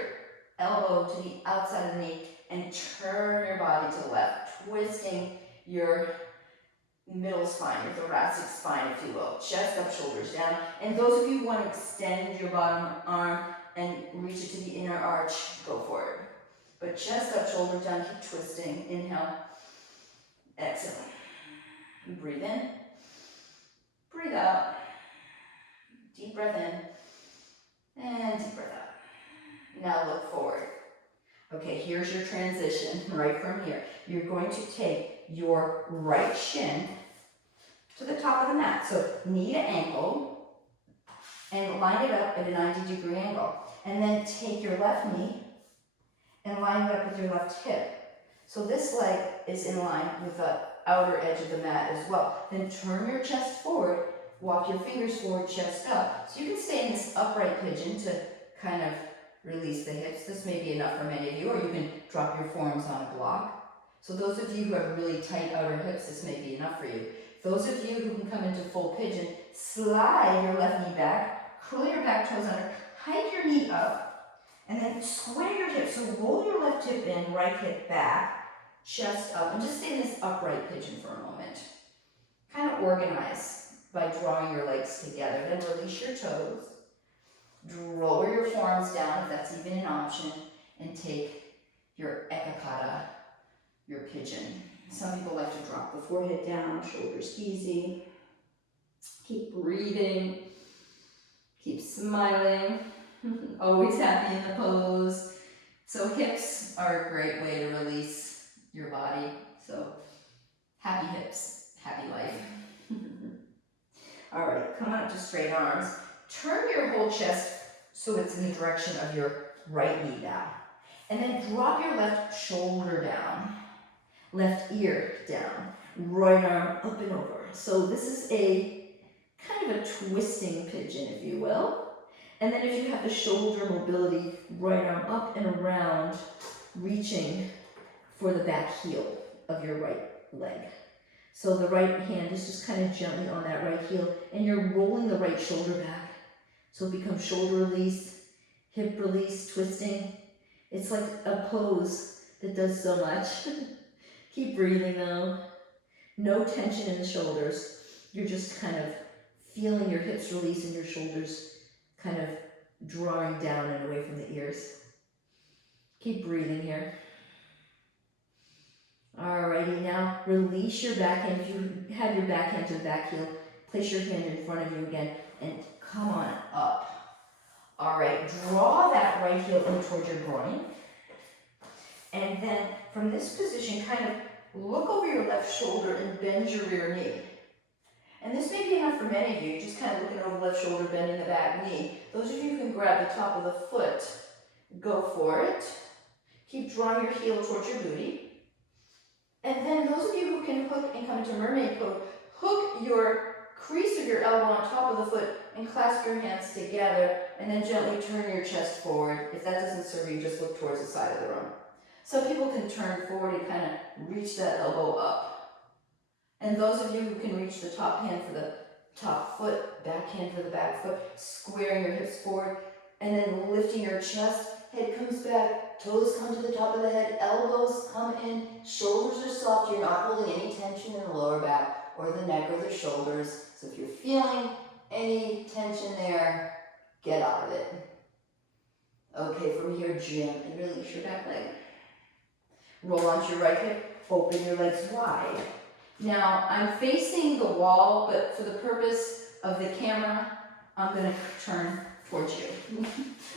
elbow to the outside of the knee and turn your body to the left, twisting your middle spine, your thoracic spine, if you will. Chest up, shoulders down. And those of you who want to extend your bottom arm and reach it to the inner arch, go for it. But chest up, shoulders down, keep twisting. Inhale, exhale. Breathe in, breathe out. Deep breath in, and deep breath out. Now look forward. Okay, here's your transition right from here. You're going to take your right shin to the top of the mat. So knee to ankle, and line it up at a 90-degree angle. And then take your left knee and line it up with your left hip. So this leg is in line with the outer edge of the mat as well. Then turn your chest forward, walk your fingers forward, chest up. So you can stay in this upright pigeon to kind of release the hips. This may be enough for many of you, or you can drop your forearms on a block. So those of you who have really tight outer hips, this may be enough for you. Those of you who can come into full pigeon, slide your left knee back, curl your back toes under, hike your knee up, and then square your hips. So roll your left hip in, right hip back, chest up, and just stay in this upright pigeon for a moment. Kind of organize by drawing your legs together. Then release your toes. Lower your forearms down if that's even an option, and take your ekapada, your pigeon. Some people like to drop the forehead down, shoulders easy. Keep breathing. Keep smiling. Always happy in the pose. So hips are a great way to release your body. So happy hips, happy life. All right, come on up to straight arms. Turn your whole chest so it's in the direction of your right knee down. And then drop your left shoulder down, left ear down, right arm up and over. So this is a kind of a twisting pigeon, if you will. And then if you have the shoulder mobility, right arm up and around, reaching for the back heel of your right leg. So the right hand is just kind of gently on that right heel, and you're rolling the right shoulder back. So it becomes shoulder release, hip release, twisting. It's like a pose that does so much. Keep breathing though. No tension in the shoulders. You're just kind of feeling your hips release and your shoulders kind of drawing down and away from the ears. Keep breathing here. Alrighty, now release your backhand. If you have your backhand to the back heel, place your hand in front of you again and come on up. Alright, draw that right heel in towards your groin. And then from this position, kind of look over your left shoulder and bend your rear knee. And this may be enough for many of you, just kind of looking over the left shoulder, bending the back knee. Those of you who can grab the top of the foot, go for it. Keep drawing your heel towards your booty. And then those of you who can hook and come into mermaid pose, hook your crease of your elbow on top of the foot and clasp your hands together, and then gently turn your chest forward. If that doesn't serve you, just look towards the side of the room. Some people can turn forward and kind of reach that elbow up. And those of you who can reach the top hand for the top foot, back hand for the back foot, squaring your hips forward, and then lifting your chest, head comes back, toes come to the top of the head, elbows come in, shoulders are soft, you're not holding any tension in the lower back or the neck or the shoulders. So if you're feeling any tension there, get out of it. Okay, from here, gently release your back leg. Roll onto your right hip, open your legs wide. Now, I'm facing the wall, but for the purpose of the camera, I'm going to turn towards you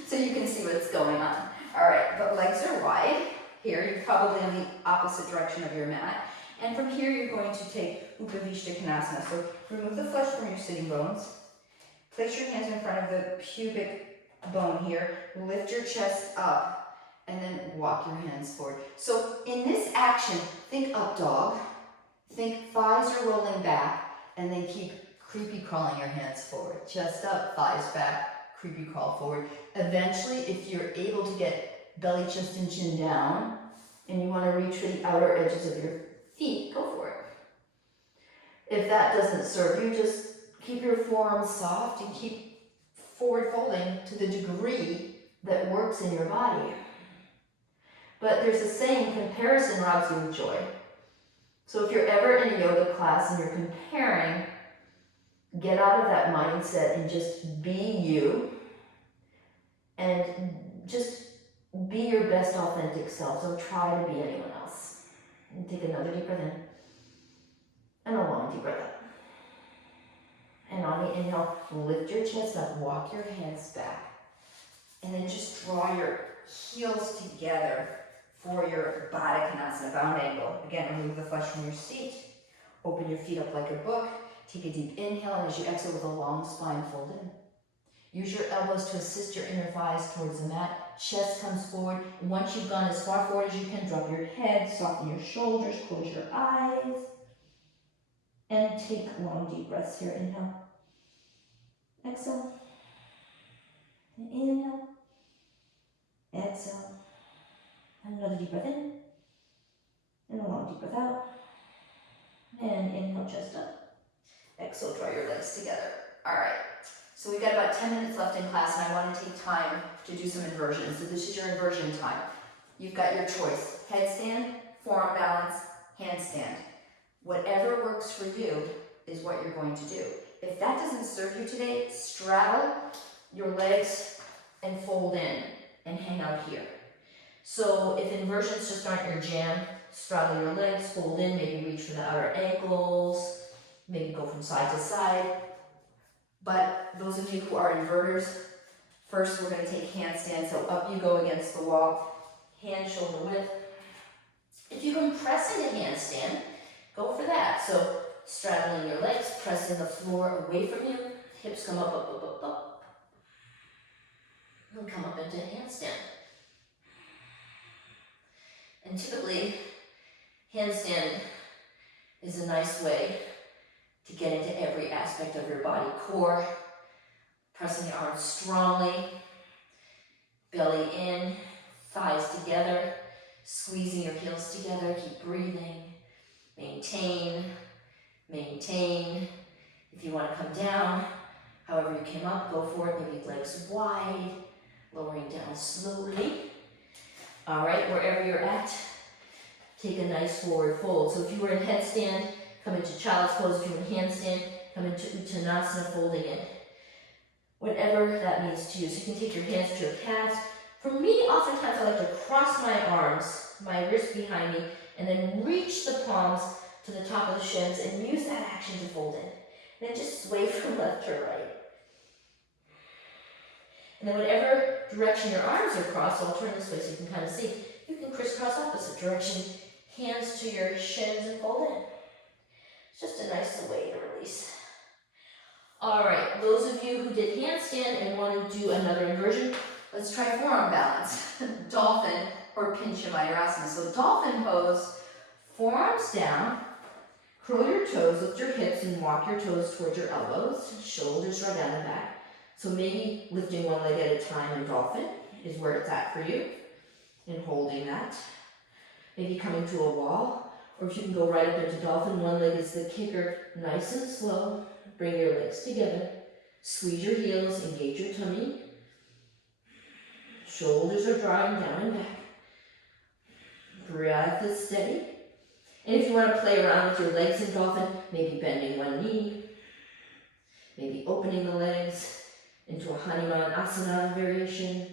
so you can see what's going on. All right, but legs are wide. Here, you're probably in the opposite direction of your mat. And from here, you're going to take Upavishta Konasana. So remove the flesh from your sitting bones. Place your hands in front of the pubic bone here. Lift your chest up, and then walk your hands forward. So in this action, think up dog. Think thighs are rolling back, and then keep creepy crawling your hands forward. Chest up, thighs back, creepy crawl forward. Eventually, if you're able to get belly, chest, and chin down, and you want to reach for the outer edges of your feet, go for it. If that doesn't serve you, just keep your forearms soft and keep forward folding to the degree that works in your body. But there's a saying, comparison robs you of joy. So if you're ever in a yoga class and you're comparing, get out of that mindset and just be you and just be your best authentic self. Don't try to be anyone else. And take another deep breath in and a long deep breath out. And on the inhale, lift your chest up, walk your hands back, and then just draw your heels together for your Baddha Konasana, bound angle. Again, remove the flesh from your seat. Open your feet up like a book. Take a deep inhale, and as you exhale with a long spine, fold in. Use your elbows to assist your inner thighs towards the mat. Chest comes forward. And once you've gone as far forward as you can, drop your head, soften your shoulders, close your eyes. And take long, deep breaths here. Inhale. Exhale. And inhale. Exhale. And another deep breath in, and a long deep breath out, and inhale, chest up. Exhale, draw your legs together. All right, so we've got about 10 minutes left in class, and I want to take time to do some inversions. So this is your inversion time. You've got your choice, headstand, forearm balance, handstand. Whatever works for you is what you're going to do. If that doesn't serve you today, straddle your legs and fold in and hang out here. So if inversions just aren't your jam, straddle your legs, fold in, maybe reach for the outer ankles, maybe go from side to side. But those of you who are inverters, first we're going to take handstand. So up you go against the wall, hand shoulder width. If you can press into handstand, go for that. So straddling your legs, pressing the floor away from you, hips come up, up, up, up, up, and come up into handstand. And typically, handstand is a nice way to get into every aspect of your body. Core, pressing your arms strongly, belly in, thighs together, squeezing your heels together, keep breathing, maintain, maintain. If you want to come down, however you came up, go for it, maybe legs wide, lowering down slowly. All right, wherever you're at, take a nice forward fold. So if you were in headstand, come into child's pose. If you're in handstand, come into uttanasana, folding in. Whatever that means to you. So you can take your hands to your calves. For me, oftentimes I like to cross my arms, my wrists behind me, and then reach the palms to the top of the shins and use that action to fold in. Then just sway from left to right. And then whatever direction your arms are crossed, so I'll turn this way so you can kind of see, you can crisscross opposite direction, hands to your shins and fold in. It's just a nice way to release. All right, those of you who did handstand and want to do another inversion, let's try forearm balance, dolphin or pincha mayurasana. So dolphin pose, forearms down, curl your toes, lift your hips and walk your toes towards your elbows, shoulders right down and back. So maybe lifting one leg at a time in dolphin is where it's at for you, and holding that. Maybe coming to a wall, or if you can go right up into dolphin, one leg is the kicker, nice and slow. Bring your legs together, squeeze your heels, engage your tummy. Shoulders are drawing down and back. Breath is steady. And if you want to play around with your legs in dolphin, maybe bending one knee, maybe opening the legs into a Hanuman asana variation,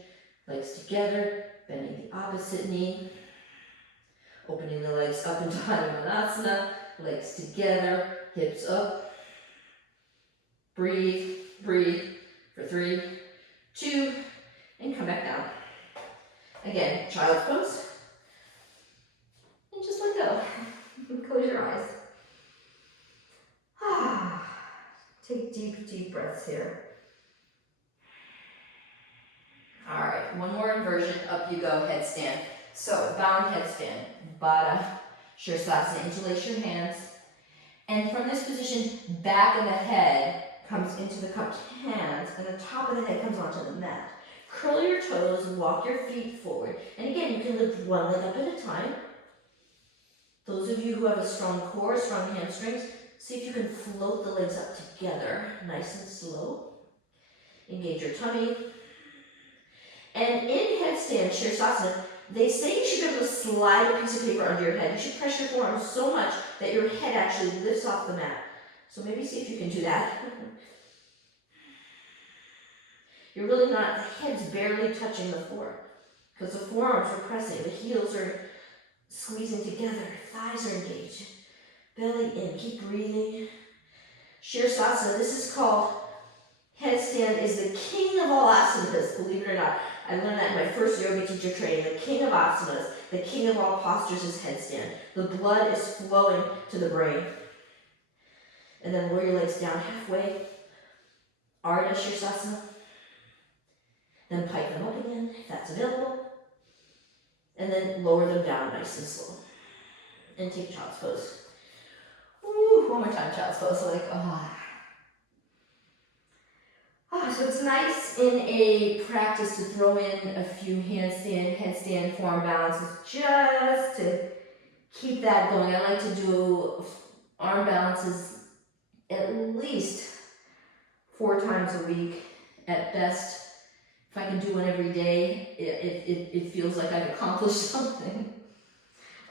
legs together, bending the opposite knee, opening the legs up into Hanuman asana, legs together, hips up. Breathe, breathe for 3, 2, and come back down. Again, child's pose. And just let go. Close your eyes. Take deep, deep breaths here. All right, one more inversion. Up you go, headstand. So, bound headstand, Baddha Shirsasana. Interlace your hands. And from this position, back of the head comes into the cupped hands, and the top of the head comes onto the mat. Curl your toes, walk your feet forward. And again, you can lift one leg up at a time. Those of you who have a strong core, strong hamstrings, see if you can float the legs up together, nice and slow. Engage your tummy. And in headstand, Shirsasana, they say you should be able to slide a piece of paper under your head. You should press your forearms so much that your head actually lifts off the mat. So maybe see if you can do that. You're really not, the head's barely touching the floor because the forearms are pressing, the heels are squeezing together, thighs are engaged, belly in, keep breathing. Shirsasana, this is called, headstand is the king of all asanas, believe it or not. I learned that in my first yoga teacher training. The king of asanas, the king of all postures is headstand. The blood is flowing to the brain. And then lower your legs down halfway. Ardha Shirsasana. Then pike them up again, if that's available. And then lower them down nice and slow. And take child's pose. Woo, one more time, child's pose. So like, so it's nice in a practice to throw in a few handstand, headstand, forearm balances just to keep that going. I like to do arm balances at least 4 times a week at best. If I can do one every day, it feels like I've accomplished something.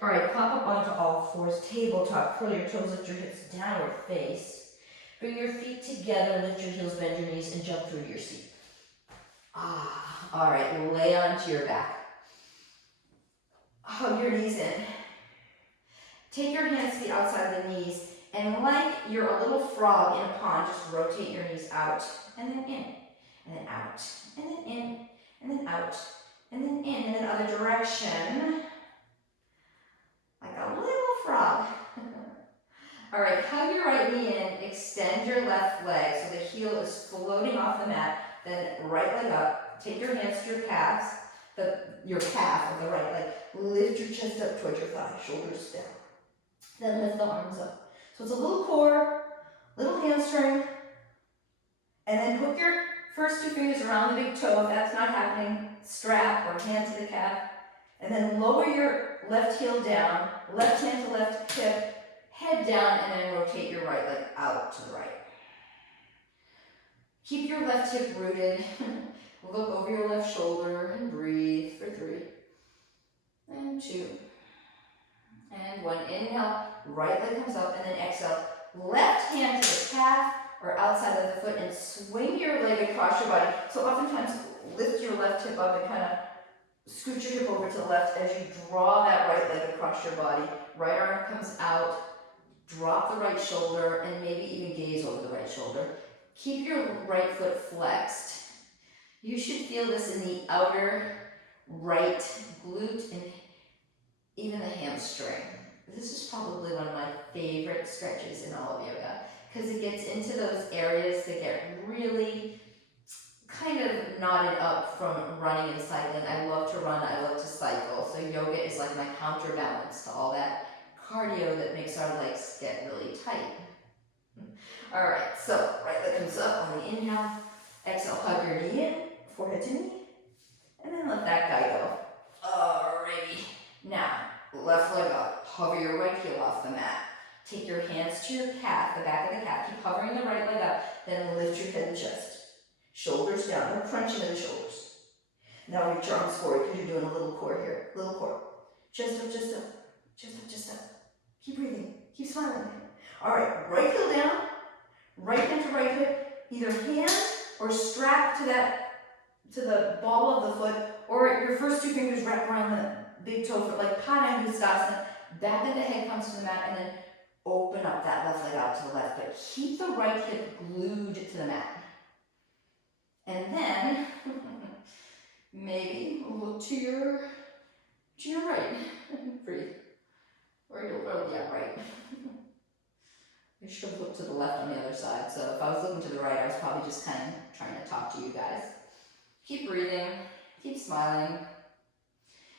All right, pop up onto all fours, tabletop, curl your toes, lift your hips, downward face. Bring your feet together, lift your heels, bend your knees, and jump through your seat. All right, lay onto your back. Hug your knees in. Take your hands to the outside of the knees, and like you're a little frog in a pond, just rotate your knees out, and then in, and then out, and then in, and then out, and then in, and then other direction. Like a little frog. All right, hug your right knee in, extend your left leg so the heel is floating off the mat, then right leg up, take your hands to your calves, your calf of the right leg, lift your chest up towards your thigh, shoulders down. Then lift the arms up. So it's a little core, little hamstring, and then hook your first 2 fingers around the big toe. If that's not happening, strap or hand to the calf, and then lower your left heel down, left hand to left hip, head down, and then rotate your right leg out to the right. Keep your left hip rooted. Look over your left shoulder and breathe for 3 and 2 and 1. Inhale, right leg comes up, and then exhale. Left hand to the calf or outside of the foot and swing your leg across your body. So oftentimes lift your left hip up and kind of scoot your hip over to the left as you draw that right leg across your body. Right arm comes out, drop the right shoulder, and maybe even gaze over the right shoulder. Keep your right foot flexed. You should feel this in the outer right glute and even the hamstring. This is probably one of my favorite stretches in all of yoga because it gets into those areas that get really kind of knotted up from running and cycling. I love to run, I love to cycle. So yoga is like my counterbalance to all that cardio that makes our legs get really tight. All right, so right leg comes up on the inhale. Exhale, hug your knee in, forehead to knee, and then let that guy go. Alrighty. Now, left leg up. Hover your right heel off the mat. Take your hands to your calf, the back of the calf. Keep hovering the right leg up. Then lift your head and chest. Shoulders down. We're crunching in the shoulders. Now reach your arms forward because you're doing a little core here. Little core. Chest up, chest up. Chest up, chest up. Keep breathing. Keep smiling. All right. Right heel down. Right hand to right hip. Either hand or strap to the ball of the foot, or your first 2 fingers wrap around the big toe foot like Padangustasana. Back of the head comes to the mat, and then open up that left leg out to the left, but keep the right hip glued to the mat. And then maybe look to your right. Breathe. Right. I should have looked to the left on the other side. So if I was looking to the right, I was probably just kind of trying to talk to you guys. Keep breathing. Keep smiling.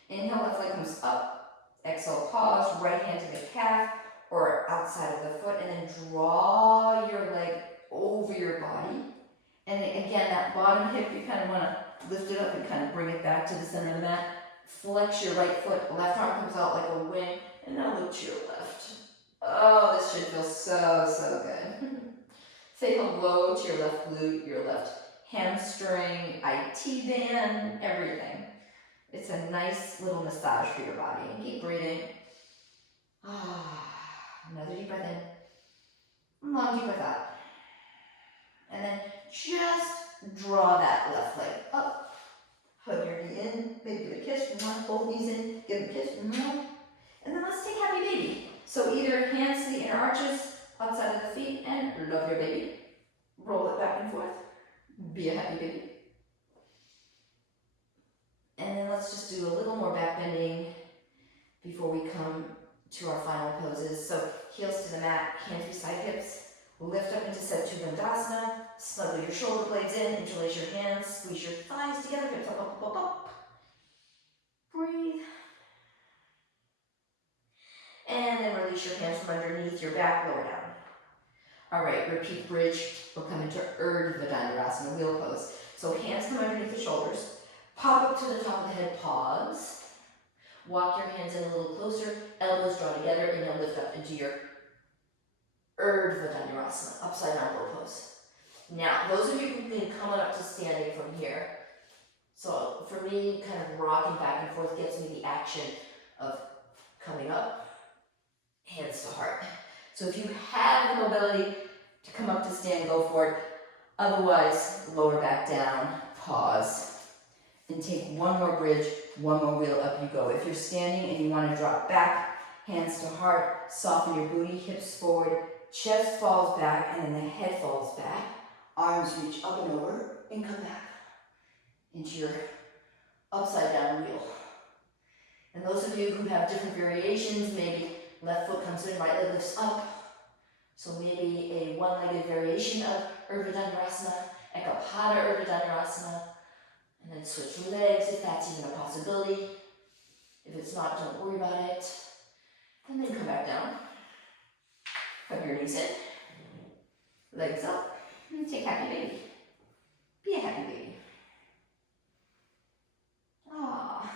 Inhale, left leg comes up. Exhale, pause. Right hand to the calf or outside of the foot, and then draw your leg over your body. And again, that bottom hip, you kind of want to lift it up and kind of bring it back to the center of the mat. Flex your right foot. Left arm comes out like a wing, and now look to your left. Oh, this should feel so good. Say hello to your left glute, your left hamstring, IT band, everything. It's a nice little massage for your body. And keep breathing. Another deep breath in. Long deep breath out. And then just draw that left leg up. Hug your knee in. Maybe give it a kiss. Both knees in. Give it a kiss. And then let's take happy baby. So either hands to the inner arches, outside of the feet, and love your baby. Roll it back and forth. Be a happy baby. And then let's just do a little more back bending before we come to our final poses. So heels to the mat, hands beside hips. Lift up into Setu Bandhasana. Snuggle your shoulder blades in. Interlace your hands. Squeeze your thighs together. Hips up. Breathe. And then release your hands from underneath your back, lower down. All right, repeat bridge. We'll come into Urdhva Dhanurasana, wheel pose. So hands come underneath the shoulders. Pop up to the top of the head, pause. Walk your hands in a little closer. Elbows draw together, and then lift up into your Urdhva Dhanurasana, upside down wheel pose. Now, those of you who've been coming up to standing from here, so for me, kind of rocking back and forth gets me the action of coming up, hands to heart. So if you have the mobility, To come up to stand, go for it. Otherwise, lower back down, pause, and take one more bridge, one more wheel, up you go. If you're standing and you want to drop back, hands to heart, soften your booty, hips forward, chest falls back, and then the head falls back. Arms reach up and over, and come back into your upside down wheel. And those of you who have different variations, maybe left foot comes in, right leg lifts up. So maybe a one-legged variation of Urdhva Dhanurasana, Ekapada Urdhva Dhanurasana, and then switch legs if that's even a possibility. If it's not, don't worry about it. And then come back down. Hug your knees in. Legs up. And take happy baby. Be a happy baby. Ah.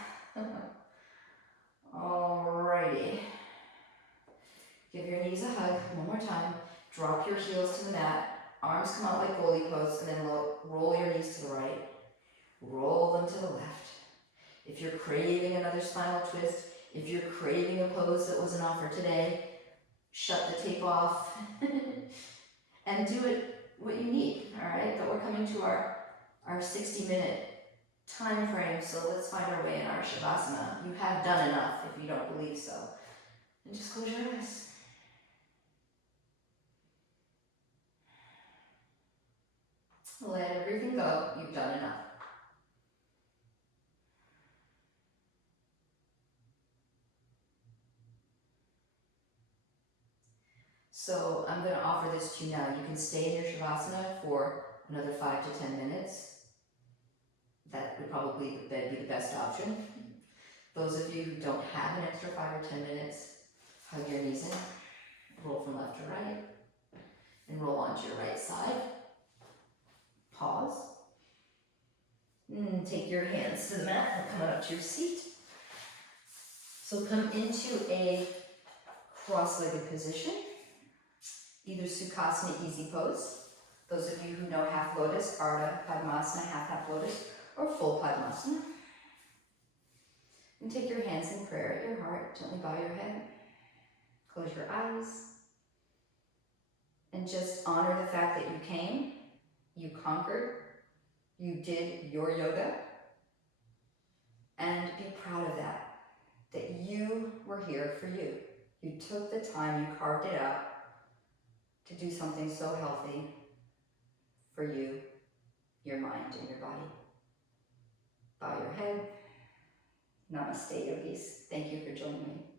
Alrighty. Give your knees a hug one more time. Drop your heels to the mat. Arms come out like goalie pose, and then roll your knees to the right. Roll them to the left. If you're craving another spinal twist, if you're craving a pose that wasn't offered today, shut the tape off and do it what you need, all right? But we're coming to our 60-minute time frame, so let's find our way in our Shavasana. You have done enough if you don't believe so. And just close your eyes. Let everything go. You've done enough. So I'm going to offer this to you now. You can stay in your Shavasana for another 5 to 10 minutes. That would probably be the best option. Those of you who don't have an extra 5 or 10 minutes, hug your knees in, roll from left to right, and roll onto your right side. Pause. And take your hands to the mat and come up to your seat. So come into a cross-legged position, either Sukhasana, easy pose. Those of you who know half lotus, Ardha Padmasana, half lotus, or full Padmasana. And take your hands in prayer at your heart. Gently bow your head. Close your eyes. And just honor the fact that you came, you conquered, you did your yoga, and be proud of that you were here for you. You took the time, you carved it out to do something so healthy for you, your mind, and your body. Bow your head. Namaste, yogis. Thank you for joining me.